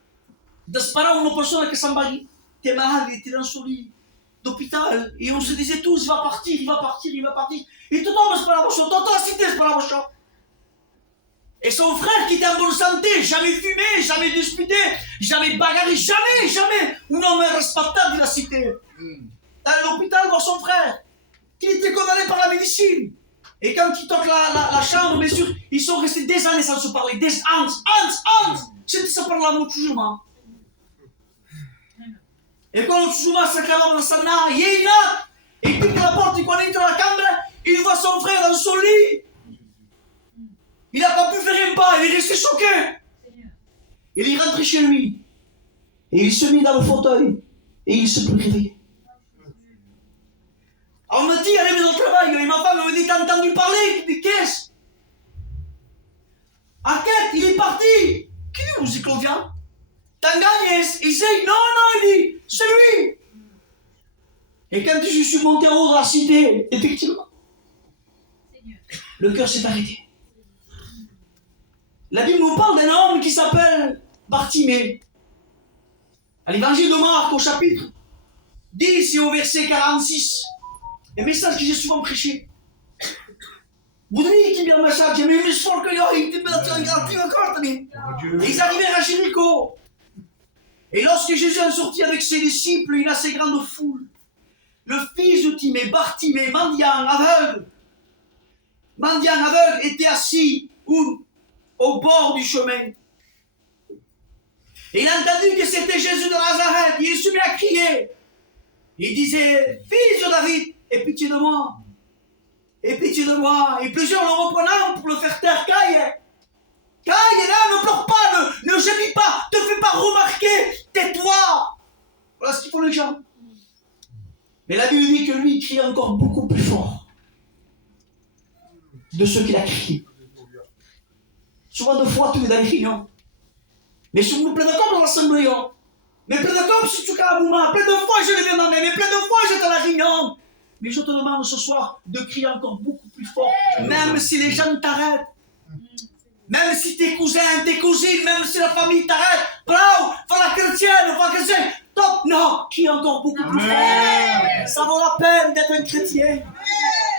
d'espérer une personne qui s'en va. Tu es malade, tu es dans son lit d'hôpital. Et on se disait tous, il va partir, il va partir, il va partir. Et tout le monde, c'est pas la motion. Tout le monde, c'est pas la motion. Et son frère qui était en bonne santé, jamais fumé, jamais disputé, jamais bagarré, jamais. Un homme respectable de la cité. À l'hôpital, voir son frère, qui était condamné par la médecine. Et quand il toque la chambre, bien sûr, ils sont restés des années sans se parler. Des ans. C'était ça par l'amour toujours. Et quand on souvent se calme dans sa nare, il y a une natte. Il pique la porte, il connaît dans la chambre, il voit son frère dans son lit. Il n'a pas pu faire un pas, il est resté choqué. Il est rentré chez lui. Et il se mit dans le fauteuil. Et il se peut réveiller. On me dit, allez, mais dans le travail, et ma femme me dit, t'as entendu parler? Je dis, qu'est-ce? Enquête, il est parti. Qui dit, vous y Claudia? T'as gagné? Il dit, non, il dit, c'est lui. Et quand je suis monté en haut de la cité, effectivement, le cœur s'est arrêté. La Bible nous parle d'un homme qui s'appelle Bartimée. À l'évangile de Marc, au chapitre 10 et au verset 46, un message que j'ai souvent prêché. Vous dites qu'il y a un message, mais il faut que ils arrivèrent à Jéricho. Et lorsque Jésus est sorti avec ses disciples, il a ces grandes foules. Le fils de Timée, Bartimée, mendiant aveugle, était assis au bord du chemin. Et il a entendu que c'était Jésus de Nazareth. Il se mit à crier. Il disait, fils de David, aie pitié de moi. Aie pitié de moi. Et plusieurs le reprenant pour le faire taire. Caille, là, ne pleure pas, ne gémis pas, te fais pas remarquer, tais-toi. Voilà ce qu'il faut les gens. Mais la Bible dit que lui, il crie encore beaucoup plus fort de ce qu'il a crié. Souvent de fois, tu es dans les réunions. Mais si vous plaît de comme dans l'assemblée, mais plein de comme si tu es à Bouma, plein de fois je l'ai demandé, mais plein de fois j'étais à la réunion. Mais je te demande ce soir de crier encore beaucoup plus fort, même si les gens t'arrêtent. Même si tes cousins, tes cousines, même si la famille t'arrête, bravo, fais la chrétienne, fais la chrétienne, top, non, crie encore beaucoup plus fort. Ça vaut la peine d'être un chrétien.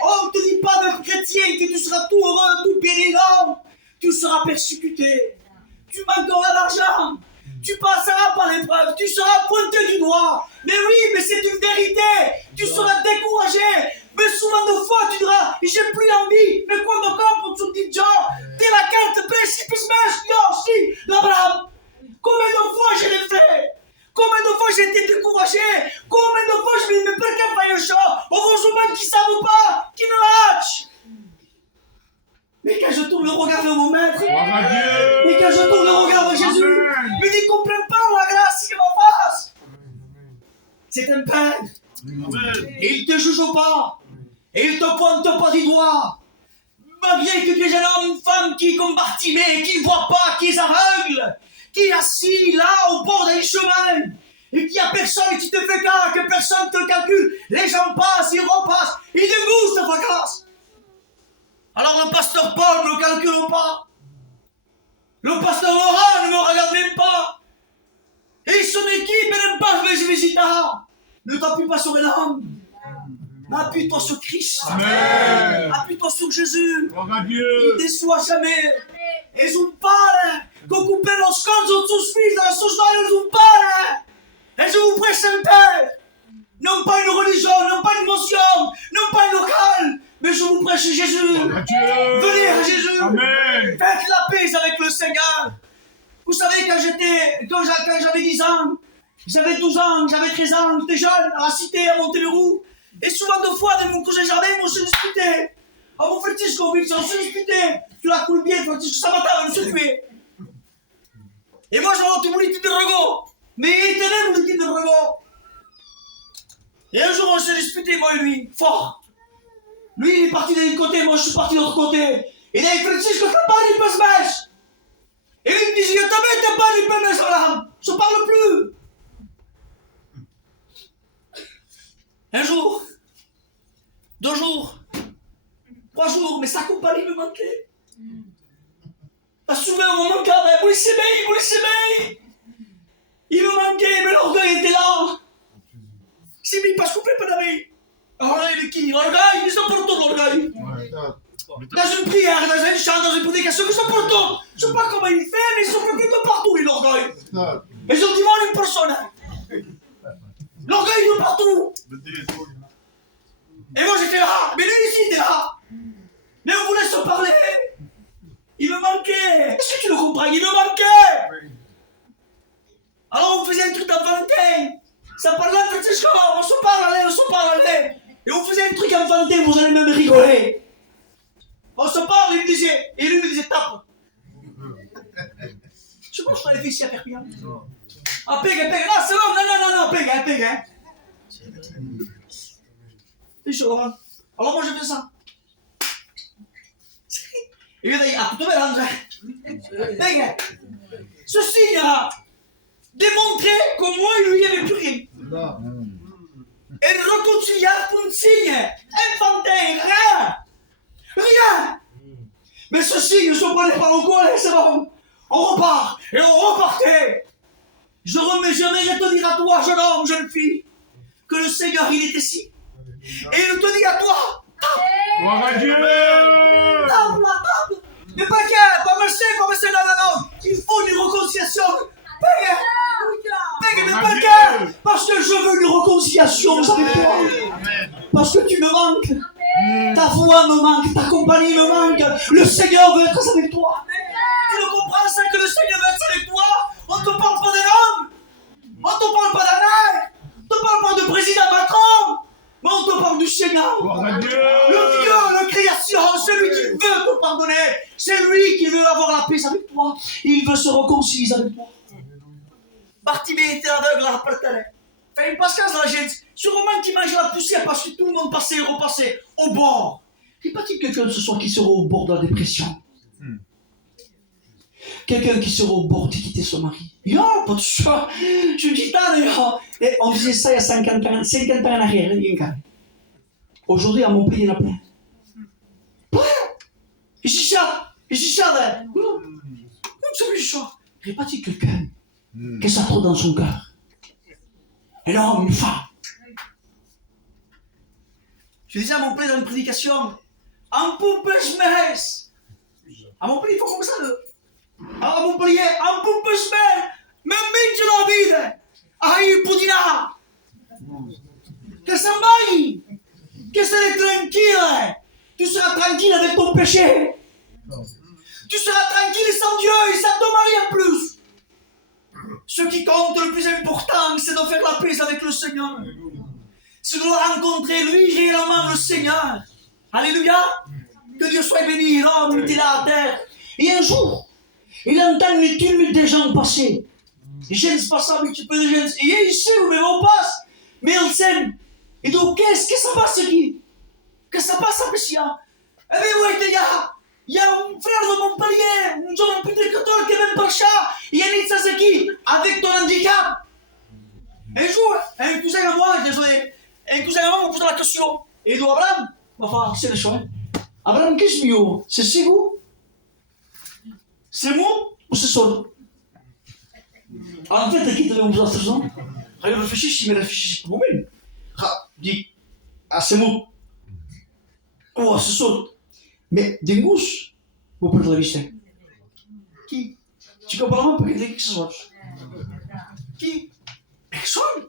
On ne te dit pas d'être chrétien que tu seras tout heureux, tout béni, non. Tu seras persécuté. Tu manqueras d'argent. Tu passeras par l'épreuve. Tu seras pointé du doigt. Mais oui, mais c'est une vérité. Tu seras découragé. Mais souvent de fois, tu diras, j'ai plus envie. Mais quoi encore pour tout dit genre, t'es la carte, si tu smash, non, si, l'Abraham. Combien de fois je l'ai fait? Combien de fois j'ai été découragé? Combien de fois je me dis, mais pourquoi pas le chat? Heureusement qu'ils ne savent pas, qu'ils ne lâchent. Mais quand je tourne le regard vers mon maître, mais quand je tourne le regard vers Jésus, mais il ne comprend pas la grâce qu'il m'en fasse. C'est un père. Et il ne te juge pas. Et il te pointe pas du doigt. Malgré que tu es un homme, une femme qui est comme Bartimée, qui ne voit pas, qui est aveugle, qui est assis là au bord d'un chemin, et qui a personne qui te fait cas, que personne te calcule. Les gens passent, ils repassent, ils dégoussent ta vacances. Alors le pasteur Paul ne me calcule pas. Le pasteur Laurent ne me regarde même pas. Et son équipe n'aime pas que je visite. Ne t'appuie pas sur l'homme. Appuie-toi sur Christ. Amen. Appuie-toi sur Jésus. Gloire à Dieu. Il ne déçoit jamais. E sul pane, con coupé lo sconzo su sfida, su storia sul pane. Et je vous prêche un père. Non pas une religion, non pas une motion, non pas un local, mais je vous prêche Jésus. Venez à Jésus. Amen. Faites la paix avec le Seigneur. Vous savez, quand j'avais 10 ans, j'avais 12 ans, j'avais 13 ans, j'étais jeune, à la cité, à Montéverou. Et souvent, deux fois, avec mon cousin Jardin, on se disputait. À mon Francisco, on se disputait. Tu la coules bien, Francisco Sabatara, on se tuait. Et moi, j'avais voulu titre de rego. Mais il tenait mon titre de rego. Et un jour, on s'est disputé, moi et lui, fort. Lui, il est parti d'un côté, moi, je suis parti de l'autre côté. Et là, Francisco, t'as pas dit, passe mèche. Et lui me disait, t'as pas dit, passe mèche, je parle plus. Un jour, 2 jours, 3 jours, mais sa compagnie me manquait. Souvent, on me manquait, vous le savez. Il me manquait, mais l'orgueil était là. C'est mis pas coupé, pas d'amis. Alors là, il est qui? L'orgueil, ils sont pour tout l'orgueil. Dans une prière, dans un chant, dans une prédication, ils sont pour tout. Je sais pas comment il fait, mais ils sont pour tout de partout, l'orgueil. Et je dis, moi, une personne. L'orgueil est partout. Et moi j'étais là, mais lui ici était là. Mais on voulait se parler. Il me manquait. Est-ce que tu le comprends? Il me manquait. Alors on faisait un truc enfantin. Ça parlait de Francisco, on se parlait. Et on faisait un truc enfantin, vous allez même rigoler. On se parle, il me disait, et lui me disait tape. Je pense que je l'avais fait ici à Perpignan. Ah, pega, là, c'est bon, non, pega. C'est chaud, hein. Alors moi je fais ça. Et lui dit, ah, tu veux l'André. Pega. Ce signe a démontré qu'au moins il lui avait plus rien. Et réconciliar pour un signe enfantin, rien. Mais ce signe ne se prenait pas au collet, c'est bon. On repart, et on repartait. Je te dire à toi, jeune homme, jeune fille, que le Seigneur, il est ici. Et il te dit à toi, Gloire à Dieu. Tape. Mais pas merci, non. Il faut une réconciliation. Mais pas qu'un. Parce que je veux une réconciliation avec toi. Parce que tu me manques. Ta voix me manque, ta compagnie me manque. Le Seigneur veut être avec toi. Tu ne comprends ça que le Seigneur veut être avec toi? On ne te parle pas d'un homme. On ne te parle pas d'un mec. On ne te parle pas de président Macron. Mais on te parle du Seigneur. Le Dieu, la création, celui qui veut te pardonner. C'est lui qui veut avoir la paix avec toi. Il veut se réconcilier avec toi. Bartimée était aveugle à parler. Fait une passage dans la gente. Ce roman qui mange la poussière parce que tout le monde passait et repassait au bord. Il n'y a pas-t-il quelqu'un ce soir qui sera au bord de la dépression? Quelqu'un qui sera au bord de quitter son mari. Pas de choix. Je dis ça d'ailleurs. Et on disait ça il y a 50 ans en arrière. Aujourd'hui, à Montpellier, il y en a plein. Et c'est ça. Comme celui choix. Il n'y a pas-t-il quelqu'un qui a trop dans son cœur? Un homme, une femme. Je disais à Montpellier dans une prédication. Un peu messe. À Montpellier, il faut comme ça. À Montpellier, un peu messe. Même si la vie. Ahí Pudina. Que ça m'aille. Que ça est tranquille. Tu seras tranquille avec ton péché. Tu seras tranquille sans Dieu et sans ton mari en plus. Ce qui compte le plus important, c'est de faire la paix avec le Seigneur. C'est de rencontrer lui réellement le Seigneur. Alléluia. Que Dieu soit béni. L'homme était là à terre. Et un jour, il entend une tumulte des gens passer. Les gens se passent un petit peu de gens. Et ici, où on passe. Mais on scène. Et donc, qu'est-ce que ça passe qui? Qu'est-ce que ça passe, Pessia? Eh bien, ouais, les gars, il y a un frère de Montpellier, un jeune petit catholique qui est même pas chat, Yannick Sasaki, avec ton handicap. Un jour, un cousin à moi, désolé, un cousin à moi me pose la question. Et il dit, Abraham, enfin, c'est le choix. Abraham, qu'est-ce que c'est? C'est sigo? C'est mot ou c'est sol? En fait, qui te veut me poser la question? Je réfléchis, mais réfléchis pour moi-même. Je dis, ah, c'est mot. Oh, c'est sol. Mais des mousses, vous pouvez la vista. Qui? Tu comprends pas que ce soit? Qui? Personne.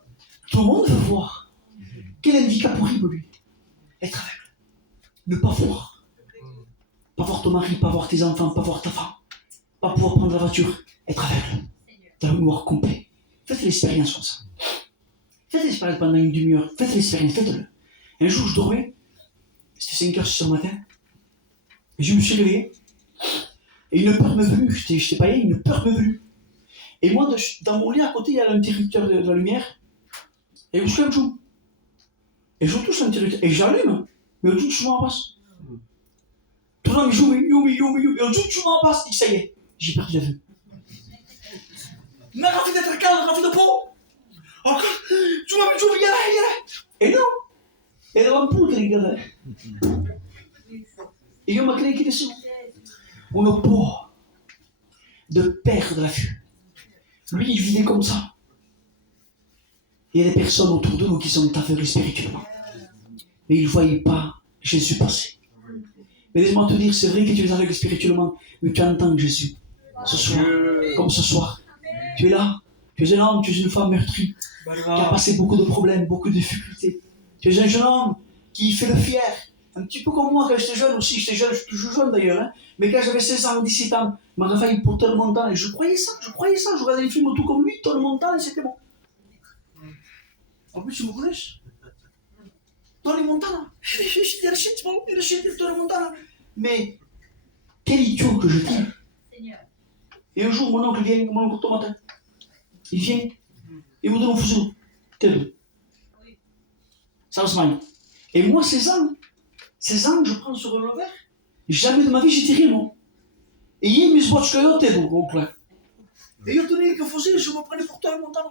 Tout le monde veut voir. Quel handicap horrible, lui. Être aveugle. Ne pas voir. Pas voir ton mari, pas voir tes enfants, pas voir ta femme. Pas pouvoir prendre la voiture. Être aveugle. Dans le noir complet. Faites l'expérience comme ça. Faites l'expérience pendant une demi-heure. Faites l'expérience, faites-le. Un jour, je dormais. C'était 5h ce matin. Et je me suis réveillé. Et une peur m'est venue. J'étais pas une peur m'est venue. Et moi, dans mon lit à côté, il y a l'interrupteur de la lumière. Et je suis un jour. Et je touche l'interrupteur. Et j'allume. Mais au tout, je m'en passe. Tout le monde me joue, mais et au tout, je m'en passe. Et ça y est, j'ai perdu la vue. Mais ravi d'être calme, ravi de peau. Encore, tu m'as joué, il y a là. Et non. Et l'ampoule qui regardait. Et io m'a créé qui dessus. On a peur de perdre la vue. Lui, il vivait comme ça. Il y a des personnes autour de nous qui sont aveugles spirituellement. Mais ils ne voyaient pas Jésus passer. Mais laisse-moi te dire, c'est vrai que tu es aveugle spirituellement, mais tu entends Jésus. Ce soir, comme ce soir. Tu es là, tu es un homme, tu es une femme meurtrie, qui a passé beaucoup de problèmes, beaucoup de difficultés. Tu es un jeune homme qui fait le fier. Un petit peu comme moi quand j'étais jeune aussi, j'étais jeune, je suis toujours jeune d'ailleurs, hein. Mais quand j'avais 16 ans, 17 ans, je m'avais failli pour Tony Montana, et je croyais ça, je regardais les films tout comme lui, Tony Montana, et c'était bon. En plus, tu me connais? Tony Montana, il est shit, Tony Montana. Mais, quel idiot que je dis. Et un jour, mon oncle vient, mon oncle Tomatin, il vient, il me donne un fusil, tel. Ça se magne. Et moi, 16 ans, je prends ce revolver. Jamais de ma vie, j'ai tiré, moi. Et il me spots que yo t'es oncle. Et je tenais que fusil, je me prenais pour toi, Montana.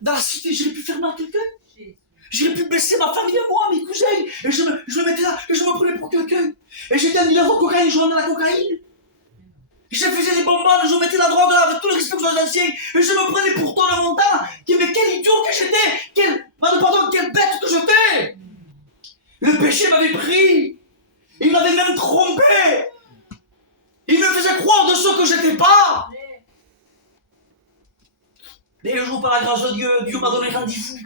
Dans la cité, j'aurais pu faire mal à quelqu'un. J'aurais pu blesser ma famille, moi, mes cousins. Et je me mettais là, et je me prenais pour quelqu'un. Et j'étais un dealer de cocaïne, je vendais la cocaïne. Je faisais des bonbonnes, je mettais la drogue là, avec tout le respect que les anciens. Et je me prenais pour toi, Montana. Mais quel idiot que j'étais. Quelle bête que j'étais. Le péché m'avait pris. Il m'avait même trompé. Il me faisait croire de ce que j'étais pas. Mais un jour, par la grâce de Dieu, Dieu m'a donné un rendez-vous.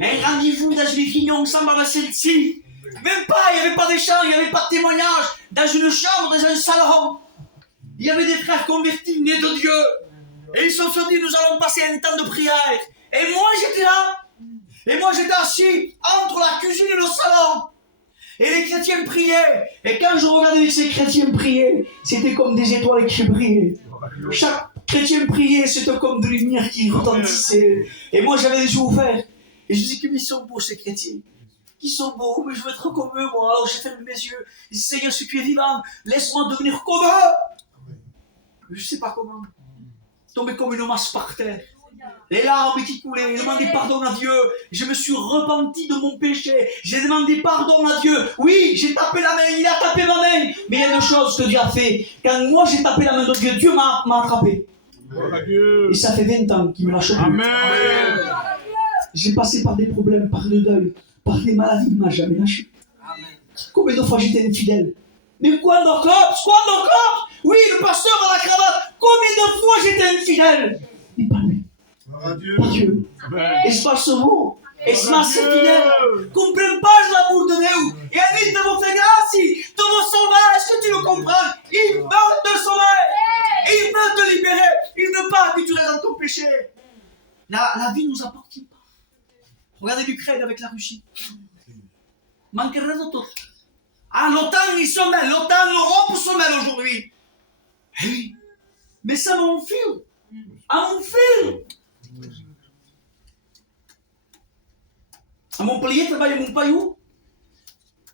Un rendez-vous dans une réunion sans ma celle-ci. Même pas, il n'y avait pas d'échange, il n'y avait pas de témoignage. Dans une chambre, dans un salon, il y avait des frères convertis, nés de Dieu. Et ils se sont dit, nous allons passer un temps de prière. Et moi, j'étais là. Et moi, j'étais assis entre la cuisine et le salon. Et les chrétiens priaient. Et quand je regardais ces chrétiens prier, c'était comme des étoiles qui brillaient. Chaque chrétien priait, c'était comme de lumière qui retentissait. Et moi, j'avais les yeux ouverts. Et je dis, qu'ils sont beaux, ces chrétiens. Ils sont beaux, mais je veux être comme eux, moi. Alors j'ai fermé mes yeux. Je dis, Seigneur, si tu es vivant, laisse-moi devenir comme eux. Je ne sais pas comment. Tombé comme une masse par terre. Les larmes qui coulaient, j'ai demandé pardon à Dieu. Je me suis repenti de mon péché. J'ai demandé pardon à Dieu. Oui, j'ai tapé la main, il a tapé ma main. Mais il y a une chose que Dieu a fait. Quand moi j'ai tapé la main de Dieu, Dieu m'a attrapé. Et ça fait 20 ans qu'il me lâche plus. Amen. J'ai passé par des problèmes, par le deuil, par des maladies, il ne m'a jamais lâché. Combien de fois j'étais infidèle? Mais quoi encore? Oui, le pasteur à la cravate. Combien de fois j'étais infidèle? Mais pas lui. Pas Dieu. Espace mot. Espace fidèle. Comprends pas l'amour de Dieu. Et il te vous fait grâce. De vous sauver. Est-ce que tu le comprends? Il veut te sauver. Il veut te libérer. Il ne veut pas que tu restes dans ton péché. La vie nous appartient pas. Regardez l'Ukraine avec la Russie. Manquerait de tout. Ah, l'OTAN, ils se mêlent. L'OTAN, l'Europe se mêle aujourd'hui. Oui. Mais ça m'enfile. À mon fil. À Montpellier, travaille à Montpellier.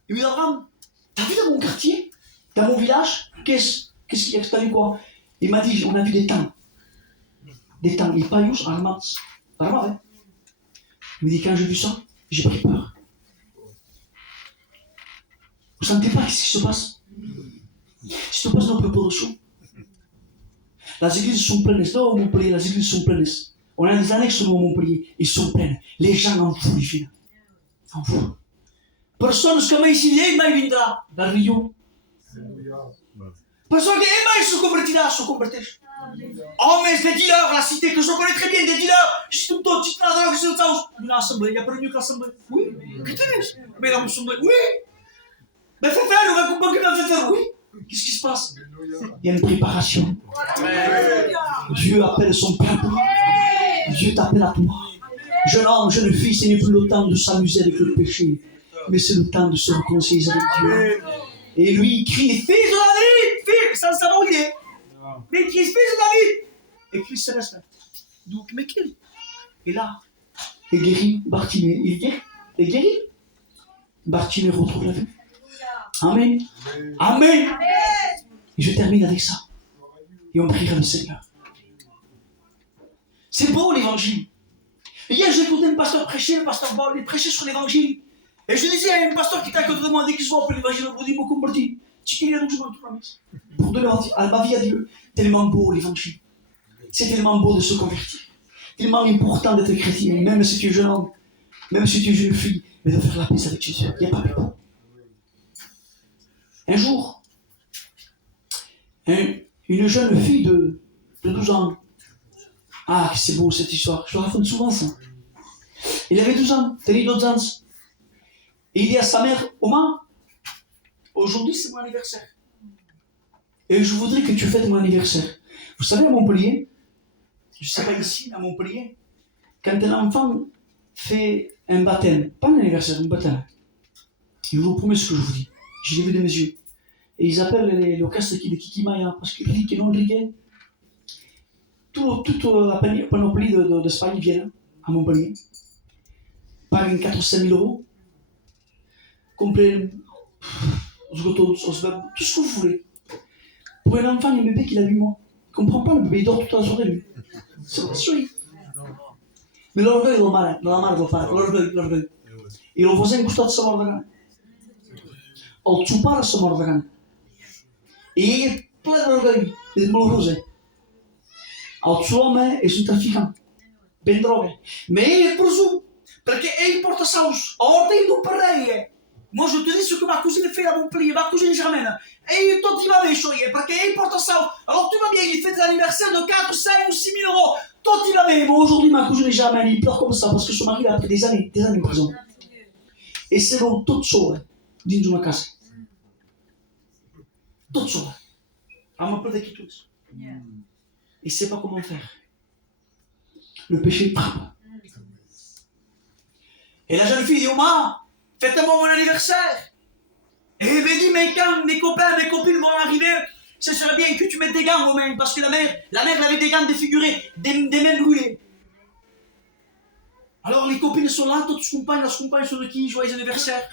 Il me dit, Abraham, t'as vu dans mon quartier, dans mon village, qu'est-ce qu'il y a, t'as vu quoi? Il m'a dit, on a vu des tanks. Des tanks, les pailloux, allemands. Vraiment, hein. Il me dit, quand j'ai vu ça, j'ai pris peur. Vous ne sentez pas ce qui se passe? Ce qui se passe dans notre production. Les églises sont pleines. Non, au Montpellier, les églises sont pleines. On a des annexes au Montpellier, ils sont pleines. Les gens en foutent, ils viennent. En foutent. Personne comme ici, il viendra dans Rio. Personne qui se convertira, se convertira. Oh, mais des dealers, la cité que je connais très bien, des dealers. Je suis tout le temps, tu te la drogue, c'est le temps. Une assemblée, il n'y a pas de mieux que l'assemblée. Oui. Que t'es? Mais l'assemblée, oui. Mais fais faire, on va comprendre qu'il va faire, oui. Qu'est-ce qui se passe? Il y a une préparation. Dieu appelle son peuple. Dieu t'appelle à toi. Jeune homme, jeune fille, ce n'est plus le temps de s'amuser avec le péché, mais c'est le temps de se réconcilier avec Dieu. Et lui, il crie, fils de David, fils, ça ne sait pas où il est. Mais il crie, fils de David. Et Christ se reste. Donc, mais qui? Et là, il guérit Bartimée. Il guérit. Bartimée retrouve la vue. Amen. Amen. Et je termine avec ça. Et on priera le Seigneur. C'est beau l'évangile. Hier, j'écoutais un pasteur prêcher, le pasteur Paul, il prêchait sur l'évangile. Et je disais à un pasteur qui était à côté de moi, dès qu'il se voit un peu l'évangile, il m'a converti. Tu connais donc je m'en trouve pour donner ma vie à Dieu. Tellement beau l'évangile. C'est tellement beau de se convertir. Tellement important d'être chrétien, même si tu es jeune homme, même si tu es jeune fille, mais de faire la paix avec Jésus. Il n'y a pas plus beau. Un jour, une jeune fille de 12 ans. Ah, c'est beau cette histoire, je raconte souvent ça. Il avait 12 ans, tenait 12 ans. Et il dit à sa mère, Oma, aujourd'hui c'est mon anniversaire. Et je voudrais que tu fêtes mon anniversaire. Vous savez, à Montpellier, je ne sais pas ici, à Montpellier, quand un enfant fait un baptême, pas un anniversaire, un baptême, je vous promets ce que je vous dis, je l'ai vu de mes yeux. Et ils appellent le casque de Kikimaya, parce que lui qui non rigain, toute la panoplie d'Espagne viennent à Montpellier, pagent 400 000 euros, comprennent tout ce que vous voulez. Pour un enfant, un bébé qui a 8 mois, il ne comprend pas le bébé, il dort toute la journée, lui. C'est pas sûr. Mais l'orgueil, non la mare lo fa, l'orgueil. Et le voisin gusta de sa mordagana. Al ciupare sa mordagana. E è plein d'orgueil, è doloroso. Al suo nome è un trafficante, ben drogue. Mais il est pour vous, parce qu'il porte sa housse. Or, il nous pareil. Moi, je te dis ce que ma cousine fait à Montpellier, ma cousine Germaine. Et toi, tu vas m'échouer, parce qu'il porte sa housse. Alors, tu vas bien, il fait des anniversaires de 4, 5 ou 6 000 euros. Toi, tu vas bien. Moi, aujourd'hui, ma cousine Germaine, il pleure comme ça, parce que son mari, il a pris des années en prison. Et c'est donc tout seul, dans une casa. Tout seul. À ma de quitter. Et il ne sait pas comment faire. Le péché frappe. Et la jeune fille dit, Oma, faites-moi mon anniversaire. Et elle me dit, mais quand mes copains, mes copines vont arriver, ce serait bien que tu mettes des gants aux mains, parce que la mère elle avait des gants défigurés, des mains brûlées. Alors les copines sont là, toutes les compagnes sont de qui, joyeux anniversaire.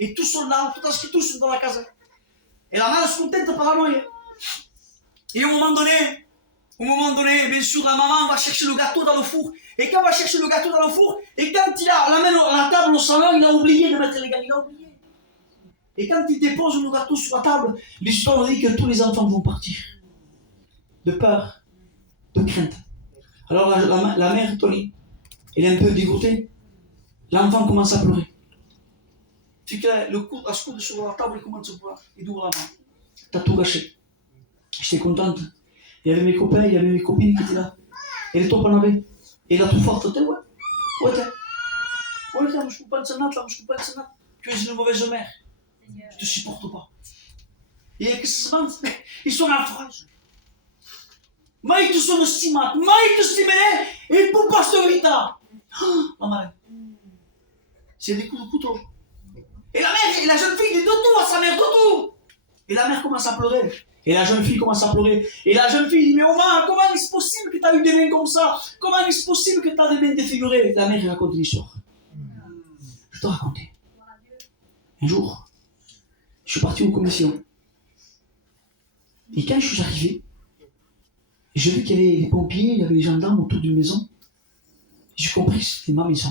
Et tous sont là, tous sont dans la casa. Et la mère se contente par la noyer. Et au moment donné, bien sûr, la maman va chercher le gâteau dans le four. Et quand elle va chercher le gâteau dans le four, et quand il l'amène à la table au salon, il a oublié de mettre les gants, il a oublié. Et quand il dépose le gâteau sur la table, l'histoire nous dit que tous les enfants vont partir. De peur, de crainte. Alors la mère, Tony, elle est un peu dégoûtée. L'enfant commence à pleurer. Puis que le coude sur la table, il commence à pleurer. Il ouvre la main. T'as tout gâché. J'étais contente. Il y avait mes copains, il y avait mes copines qui étaient là. Et les top en avait. Et là, tout fort, t'es ouais. Ouais, t'es. Ouais, t'es, je ne pas de sa natte, là, je ne pas de sa natte. Tu es une mauvaise mère. Je te supporte pas. Et qu'est-ce qui se passe? Ils sont affreux. Mais ils sono stimati, mai tu stimerai il tuo pasto vita. La mère. C'est des coups de couteau. Et la mère, et la jeune fille dit Doudou à sa mère, Doudou. Et la mère commence à pleurer. Et la jeune fille commence à pleurer. Et la jeune fille dit, mais Oma, comment est-ce possible que tu as eu des mains comme ça? Comment est-ce possible que tu as des mains défigurées? La mère raconte l'histoire. Je te racontais. Un jour, Je suis parti aux commissions. Et quand je suis arrivé, j'ai vu qu'il y avait les pompiers, il y avait les gendarmes autour d'une maison. J'ai compris que c'était ma maison.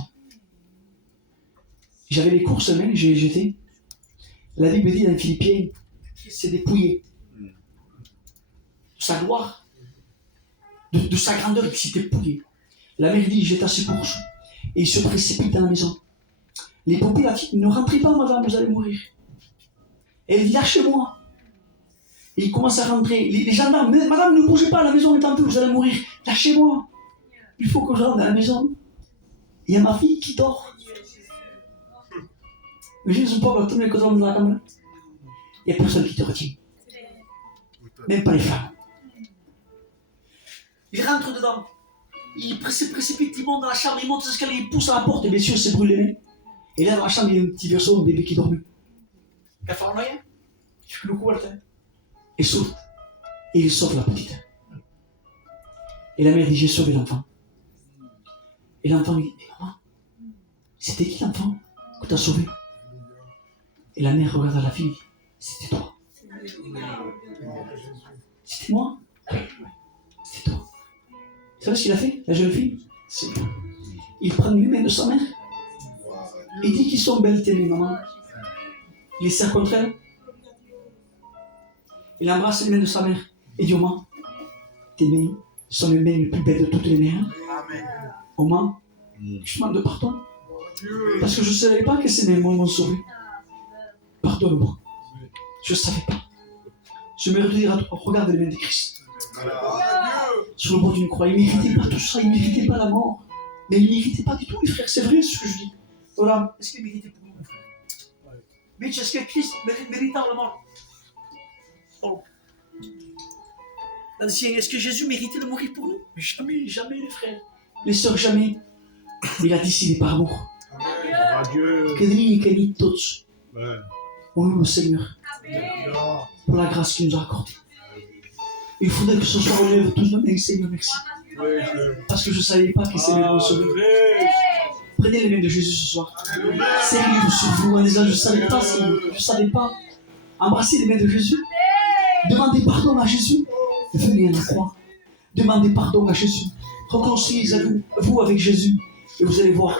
J'avais les courses même, j'étais. La Bible dit dans les Philippiens, c'est dépouillé. De sa gloire, de sa grandeur, il s'est dépouillé. La mère dit, jette à ses courses. Et il se précipite dans la maison. Les pompiers la disent, ne rentrez pas madame, vous allez mourir. Et elle dit, lâchez-moi. Et il commence à rentrer. Les gendarmes, madame, ne bougez pas, la maison est en feu, vous allez mourir. Lâchez-moi. Il faut que je rentre dans la maison. Il y a ma fille qui dort. Mais je ne suis pas tous les cousins dans la caméra. Il n'y a personne qui te retient. Même pas les femmes. Il rentre dedans. Il se précipite, il monte dans la chambre, il monte l'escalier, il pousse à la porte, et bien sûr, il s'est brûlé les mains. Et là, dans la chambre, il y a un petit berceau, un bébé qui dormait. Il a fait un rien. Il fait le coup à la tête. Et saute. Et il sauve la petite. Et la mère dit, j'ai sauvé l'enfant. Et l'enfant lui dit, mais maman, c'était qui l'enfant que tu as sauvé? Et la mère regarde la fille, c'était toi. C'était moi? Oui, c'était toi. Vous savez ce qu'il a fait, la jeune fille? C'est toi. Il prend les mains de sa mère. Il dit qu'ils sont belles tes mains, maman. Il les serre contre elle. Il embrasse les mains de sa mère. Et dit, Oma, tes mains sont les mains les plus belles de toutes les mères. Oma, je demande pardon. Parce que je ne savais pas que ces mains m'ont sauvé. Pardonne-moi. Je ne savais pas. Je me redire à toi, regarde les mains de Christ. Sur le bord d'une croix. Il ne méritait pas tout ça, il ne méritait pas la mort. Mais il ne méritait pas du tout, les frères. C'est vrai ce que je dis. Voilà. Est-ce qu'il méritait pour nous, mon frère? Mais est-ce que Christ méritait la mort? Oh. L'ancien, est-ce que Jésus méritait de mourir pour nous? Jamais, jamais, les frères. Les sœurs, jamais. Il a décidé par amour. Que Dieu bénisse tous. On loue le Seigneur pour la grâce qu'il nous a accordée. Il faudrait que ce soir on lève tous nos mains, Seigneur, merci. Parce que je ne savais pas que ces mains nous sauvaient. Prenez les mains de Jésus ce soir. Seigneur, sur vous, en disant, je ne savais pas, Seigneur, je ne savais pas. Embrassez les mains de Jésus. Demandez pardon à Jésus. Venez à la croix. Demandez pardon à Jésus. Réconciliez-vous avec Jésus. Et vous allez voir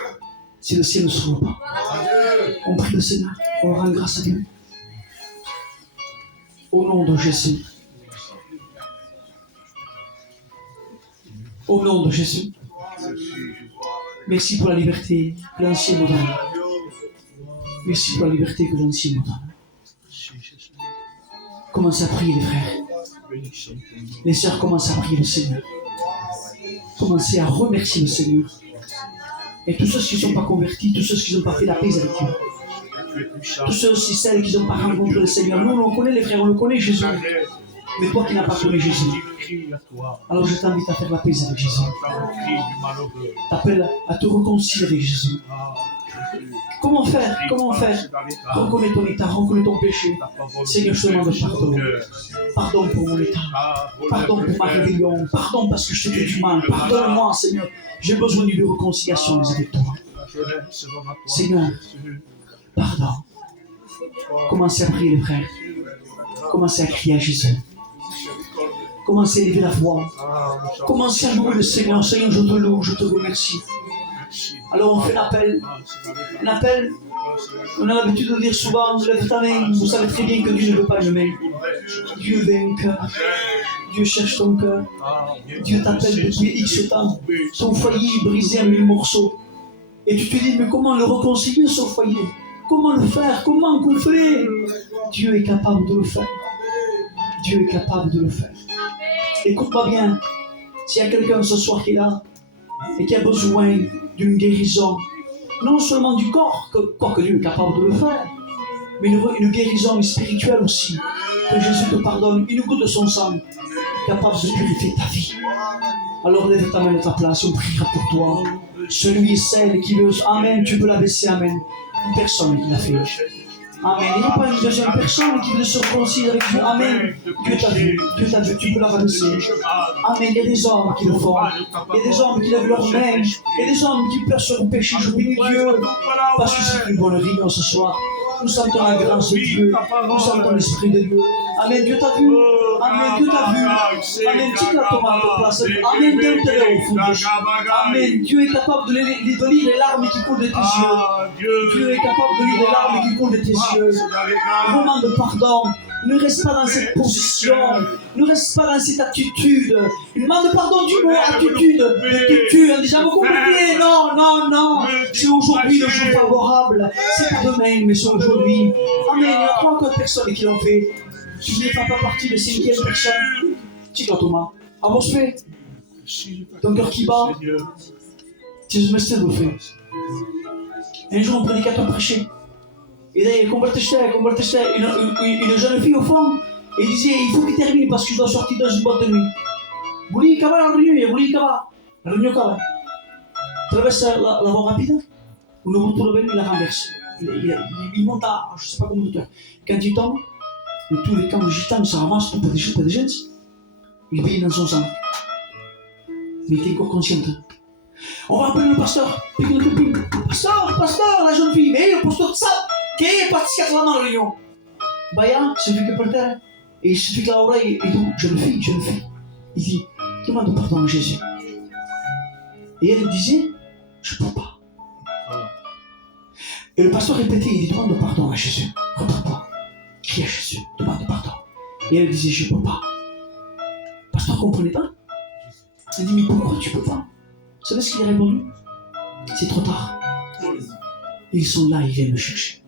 si le ciel ne s'ouvre pas. On prie le Seigneur. On rend grâce à Dieu. Au nom de Jésus. Au nom de Jésus. Merci pour la liberté que l'ancien nous donne. Merci pour la liberté que l'ancien nous donne. Commencez à prier, les frères. Les sœurs, commencent à prier le Seigneur. Commencez à remercier le Seigneur. Et tous ceux qui ne sont pas convertis, tous ceux qui n'ont pas fait la paix avec Dieu. Tous ceux et celles qui n'ont pas rencontré le Seigneur. Nous, on connaît les frères, on le connaît Jésus. Mais toi qui n'as pas connu Jésus, alors je t'invite à faire la paix avec Jésus. T'appelle à te réconcilier avec Jésus. Comment faire? Comment faire? Reconnais ton état, reconnais ton péché. Seigneur, je te demande pardon. Pardon pour mon état. Pardon pour ma rébellion. Pardon parce que je t'ai fait du mal. Pardonne-moi, Seigneur. J'ai besoin d'une réconciliation avec toi. Seigneur, pardon. Commencez à prier, les frères. Commencez à crier à Jésus. Commencez à élever la voix. Commencez à louer le Seigneur. Seigneur, je te loue, je te remercie. Alors on fait l'appel. Un appel. On a l'habitude de dire souvent, lève ta main. Vous savez très bien que Dieu ne veut pas une main. Dieu veut un cœur. Dieu cherche ton cœur. Dieu t'appelle depuis X temps. Ton foyer est brisé en 1000 morceaux. Et tu te dis, mais comment le réconcilier, ce foyer? Comment le faire? Comment qu'on fait? Dieu est capable de le faire. Dieu est capable de le faire. Écoute-moi bien. S'il y a quelqu'un ce soir qui est là et qui a besoin d'une guérison, non seulement du corps, que Dieu est capable de le faire, mais une guérison spirituelle aussi. Que Jésus te pardonne, une goutte de son sang, capable de purifier ta vie. Alors lève ta main de ta place, on priera pour toi. Celui et celle qui veut, Amen, tu peux la baisser, Amen. Une personne qui l'a fait. Amen. Il n'y a pas une deuxième personne qui veut se réconcilier avec Dieu. Amen. Dieu t'a vu, tu peux la rabaisser. Amen. Il y a des hommes qui le font. Il y a des hommes qui lèvent leurs mains. Il y a des hommes qui pleurent sur le péché. Je bénis Dieu parce que c'est une bonne réunion ce soir. Nous sentons la grâce de Dieu. Nous sentons l'Esprit de Dieu. Amen. Dieu t'a vu. Amen. Dieu t'a vu. Amen. Tu l'as tombé à ta place. Amen. Dieu te l'a au fond de Dieu. Amen. Dieu est capable de lire les larmes qui coulent de tes yeux. Dieu est capable de lire les larmes qui coulent de tes yeux. Moment de pardon. Ne reste pas dans cette position. Ne reste pas dans cette attitude. Il demande pardon du mot attitude. Tu as déjà beaucoup oublié. Non, non, non. C'est aujourd'hui le jour favorable. C'est pas demain, mais c'est aujourd'hui. Amen. Il y a 3 ou 4 personnes qui l'ont fait. Tu n'es pas partie de 5e personne. Dis-toi, Thomas. Avance fait. Ton cœur qui bat. Tu me sais de fait. Un jour, un prédicateur prêchait. Et d'ailleurs, une jeune fille au fond, et disait il faut qu'il termine parce que je dois sortir dans une boîte de nuit. Bouli Kaba, la réunion, Bouli Kaba, la réunion Kaba. Traverse la voie rapide, on ne retrouve pas, il la renverse. Il monte à, je ne sais pas comment dire. Quand il tombe, tous les camps de gitans se ramassent pour des jeunes, il brille dans son sang. Mais il était encore conscient. On va appeler le pasteur. Pasteur, la jeune fille, mais le pasteur de ça. Che è pazzesco la réunion. Baya, c'est lui qui peut le faire. Et il suffit que l'oreille et dit, jeune fille. Il dit, demande pardon à Jésus. Et elle disait, je ne peux pas. Et le pasteur répétait, il dit, demande pardon à Jésus. Reprends-toi. Crie à Jésus, demande pardon. Et elle disait, je ne peux pas. Le pasteur ne comprenait pas. Il dit, mais pourquoi tu ne peux pas? Vous savez ce qu'il a répondu? C'est trop tard. Ils sont là, ils viennent me chercher.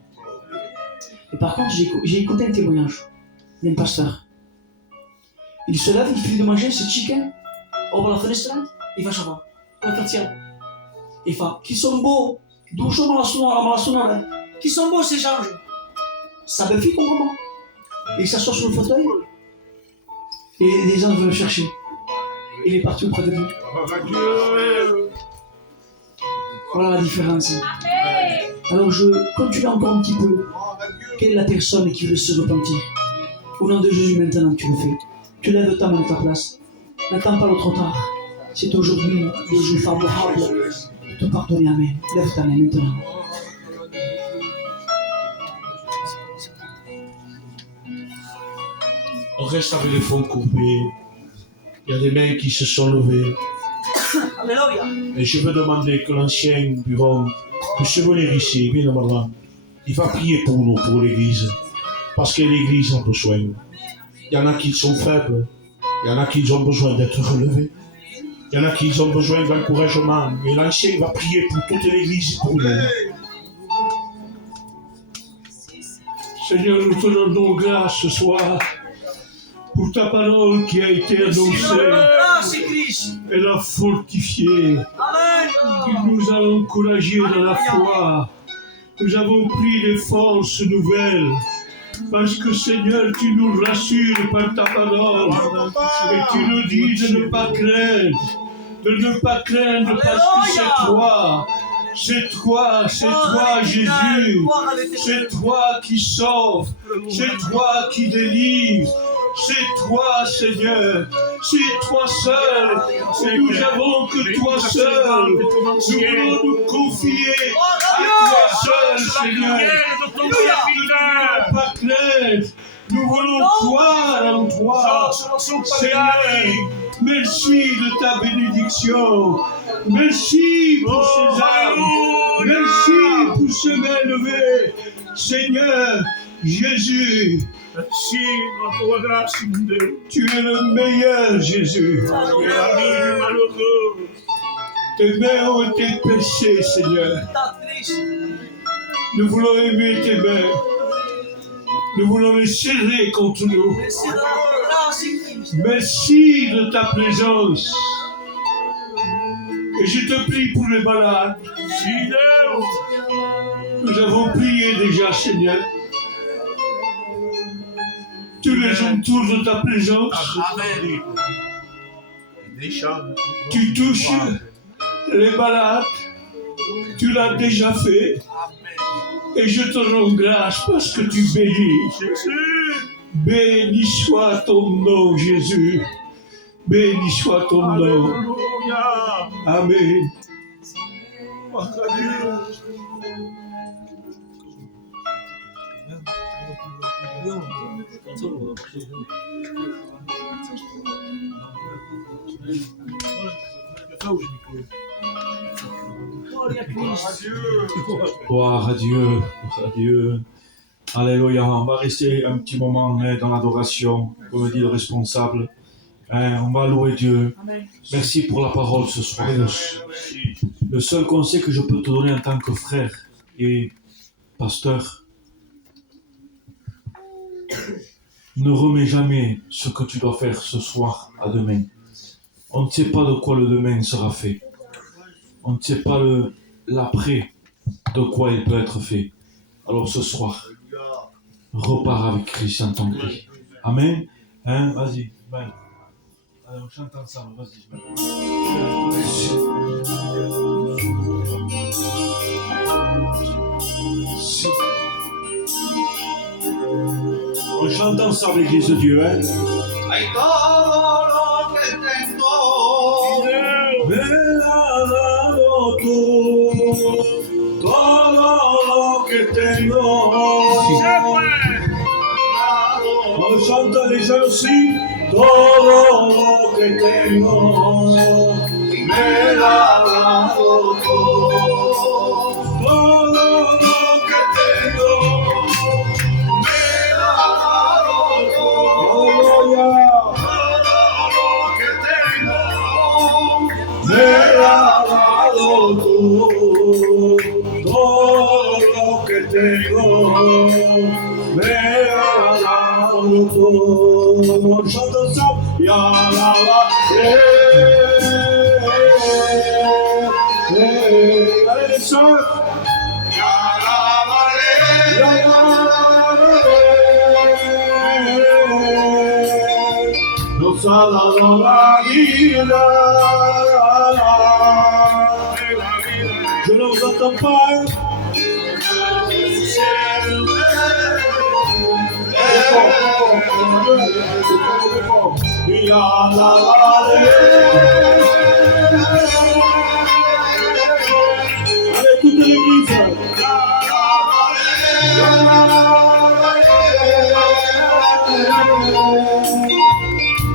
Et par contre, j'ai écouté un témoignage d'un pasteur. Il se lève, il finit de manger ce chicken, ouvre la fenêtre, il va chavare. Il fait, qui sont beaux, doucement à la sonore, qui sont beaux ces gens. Sa belle-fille comprend pas. Et il s'assoit sur le fauteuil, et les gens veulent le chercher. Il est parti auprès de lui. Voilà la différence. Alors je continue encore un petit peu. Quelle est la personne qui veut se repentir? Au nom de Jésus, maintenant tu le fais. Tu lèves ta main de ta place. N'attends pas le trop tard. C'est aujourd'hui le jour favorable de te pardonner. Amen. Lève ta main maintenant. On reste avec les fonds courbés. Il y a des mains qui se sont levées. Alléluia. Et je veux demander que l'ancien bureau puisse venir ici, bien normalement. Il va prier pour nous, pour l'Église. Parce que l'Église a besoin. Il y en a qui sont faibles. Il y en a qui ont besoin d'être relevés. Il y en a qui ont besoin d'encouragement. Et l'ancien va prier pour toute l'Église et pour nous. Seigneur, nous te donnons grâce ce soir pour ta parole qui a été annoncée. Elle a fortifié. Il nous a encouragés dans la foi. Nous avons pris des forces nouvelles. Parce que Seigneur, tu nous rassures par ta parole. Et tu nous dis de ne pas craindre. De ne pas craindre parce que c'est toi. C'est toi, Jésus. C'est toi qui sauve. C'est toi qui délivre. C'est toi, Seigneur. C'est toi seul. Et nous avons que toi seul. Nous voulons nous confier à toi seul, Seigneur. Nous ne voulons pas craindre. Nous voulons croire en toi. Seigneur, merci de ta bénédiction. Merci pour ces âmes. Merci pour ce mains levées. Seigneur, Jésus. Merci pour ta grâce. Tu es le meilleur, Jésus. Tes mains ont été percées, Seigneur. Nous voulons aimer tes mains. Nous voulons les serrer contre nous. Merci de ta présence. Et je te prie pour les malades. Nous avons prié déjà, Seigneur. Tu les entoures de ta présence. Tu touches les malades. Tu l'as déjà fait. Et je te rends grâce parce que tu bénis. Béni soit ton nom, Jésus. Béni soit ton nom. Amen. Gloire à Dieu, à Dieu. Alléluia. On va rester un petit moment dans l'adoration, comme dit le responsable. On va louer Dieu. Merci pour la parole ce soir. Le seul conseil que je peux te donner en tant que frère et pasteur, ne remets jamais ce que tu dois faire ce soir à demain. On ne sait pas de quoi le demain sera fait. On ne sait pas l'après de quoi il peut être fait. Alors ce soir, repars avec Christ en ton pays. Amen. Vas-y. Ben. Allez, on chante ensemble. Vas-y. Ben. On chante ensemble, l'Église de Dieu. Hay todo lo que tengo. Me ha dado tú todo lo que tengo. On chante les gens aussi. Todo lo que tengo. Me ha dado todo. Todo lo que tengo. Me ha dado todo. Me ha dado todo lo que tengo, me ha dado todo. Chante ensemble, ya la allez les sœurs, nos ha dado la vida. Je ne vous entends pas. Il y a la allez, toute l'église.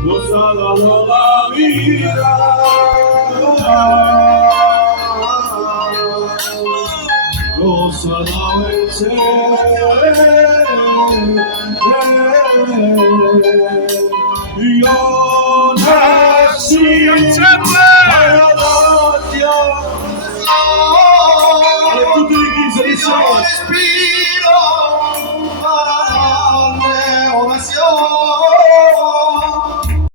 Nos ha dado la vida. Nos ha dado el ser. Yo nací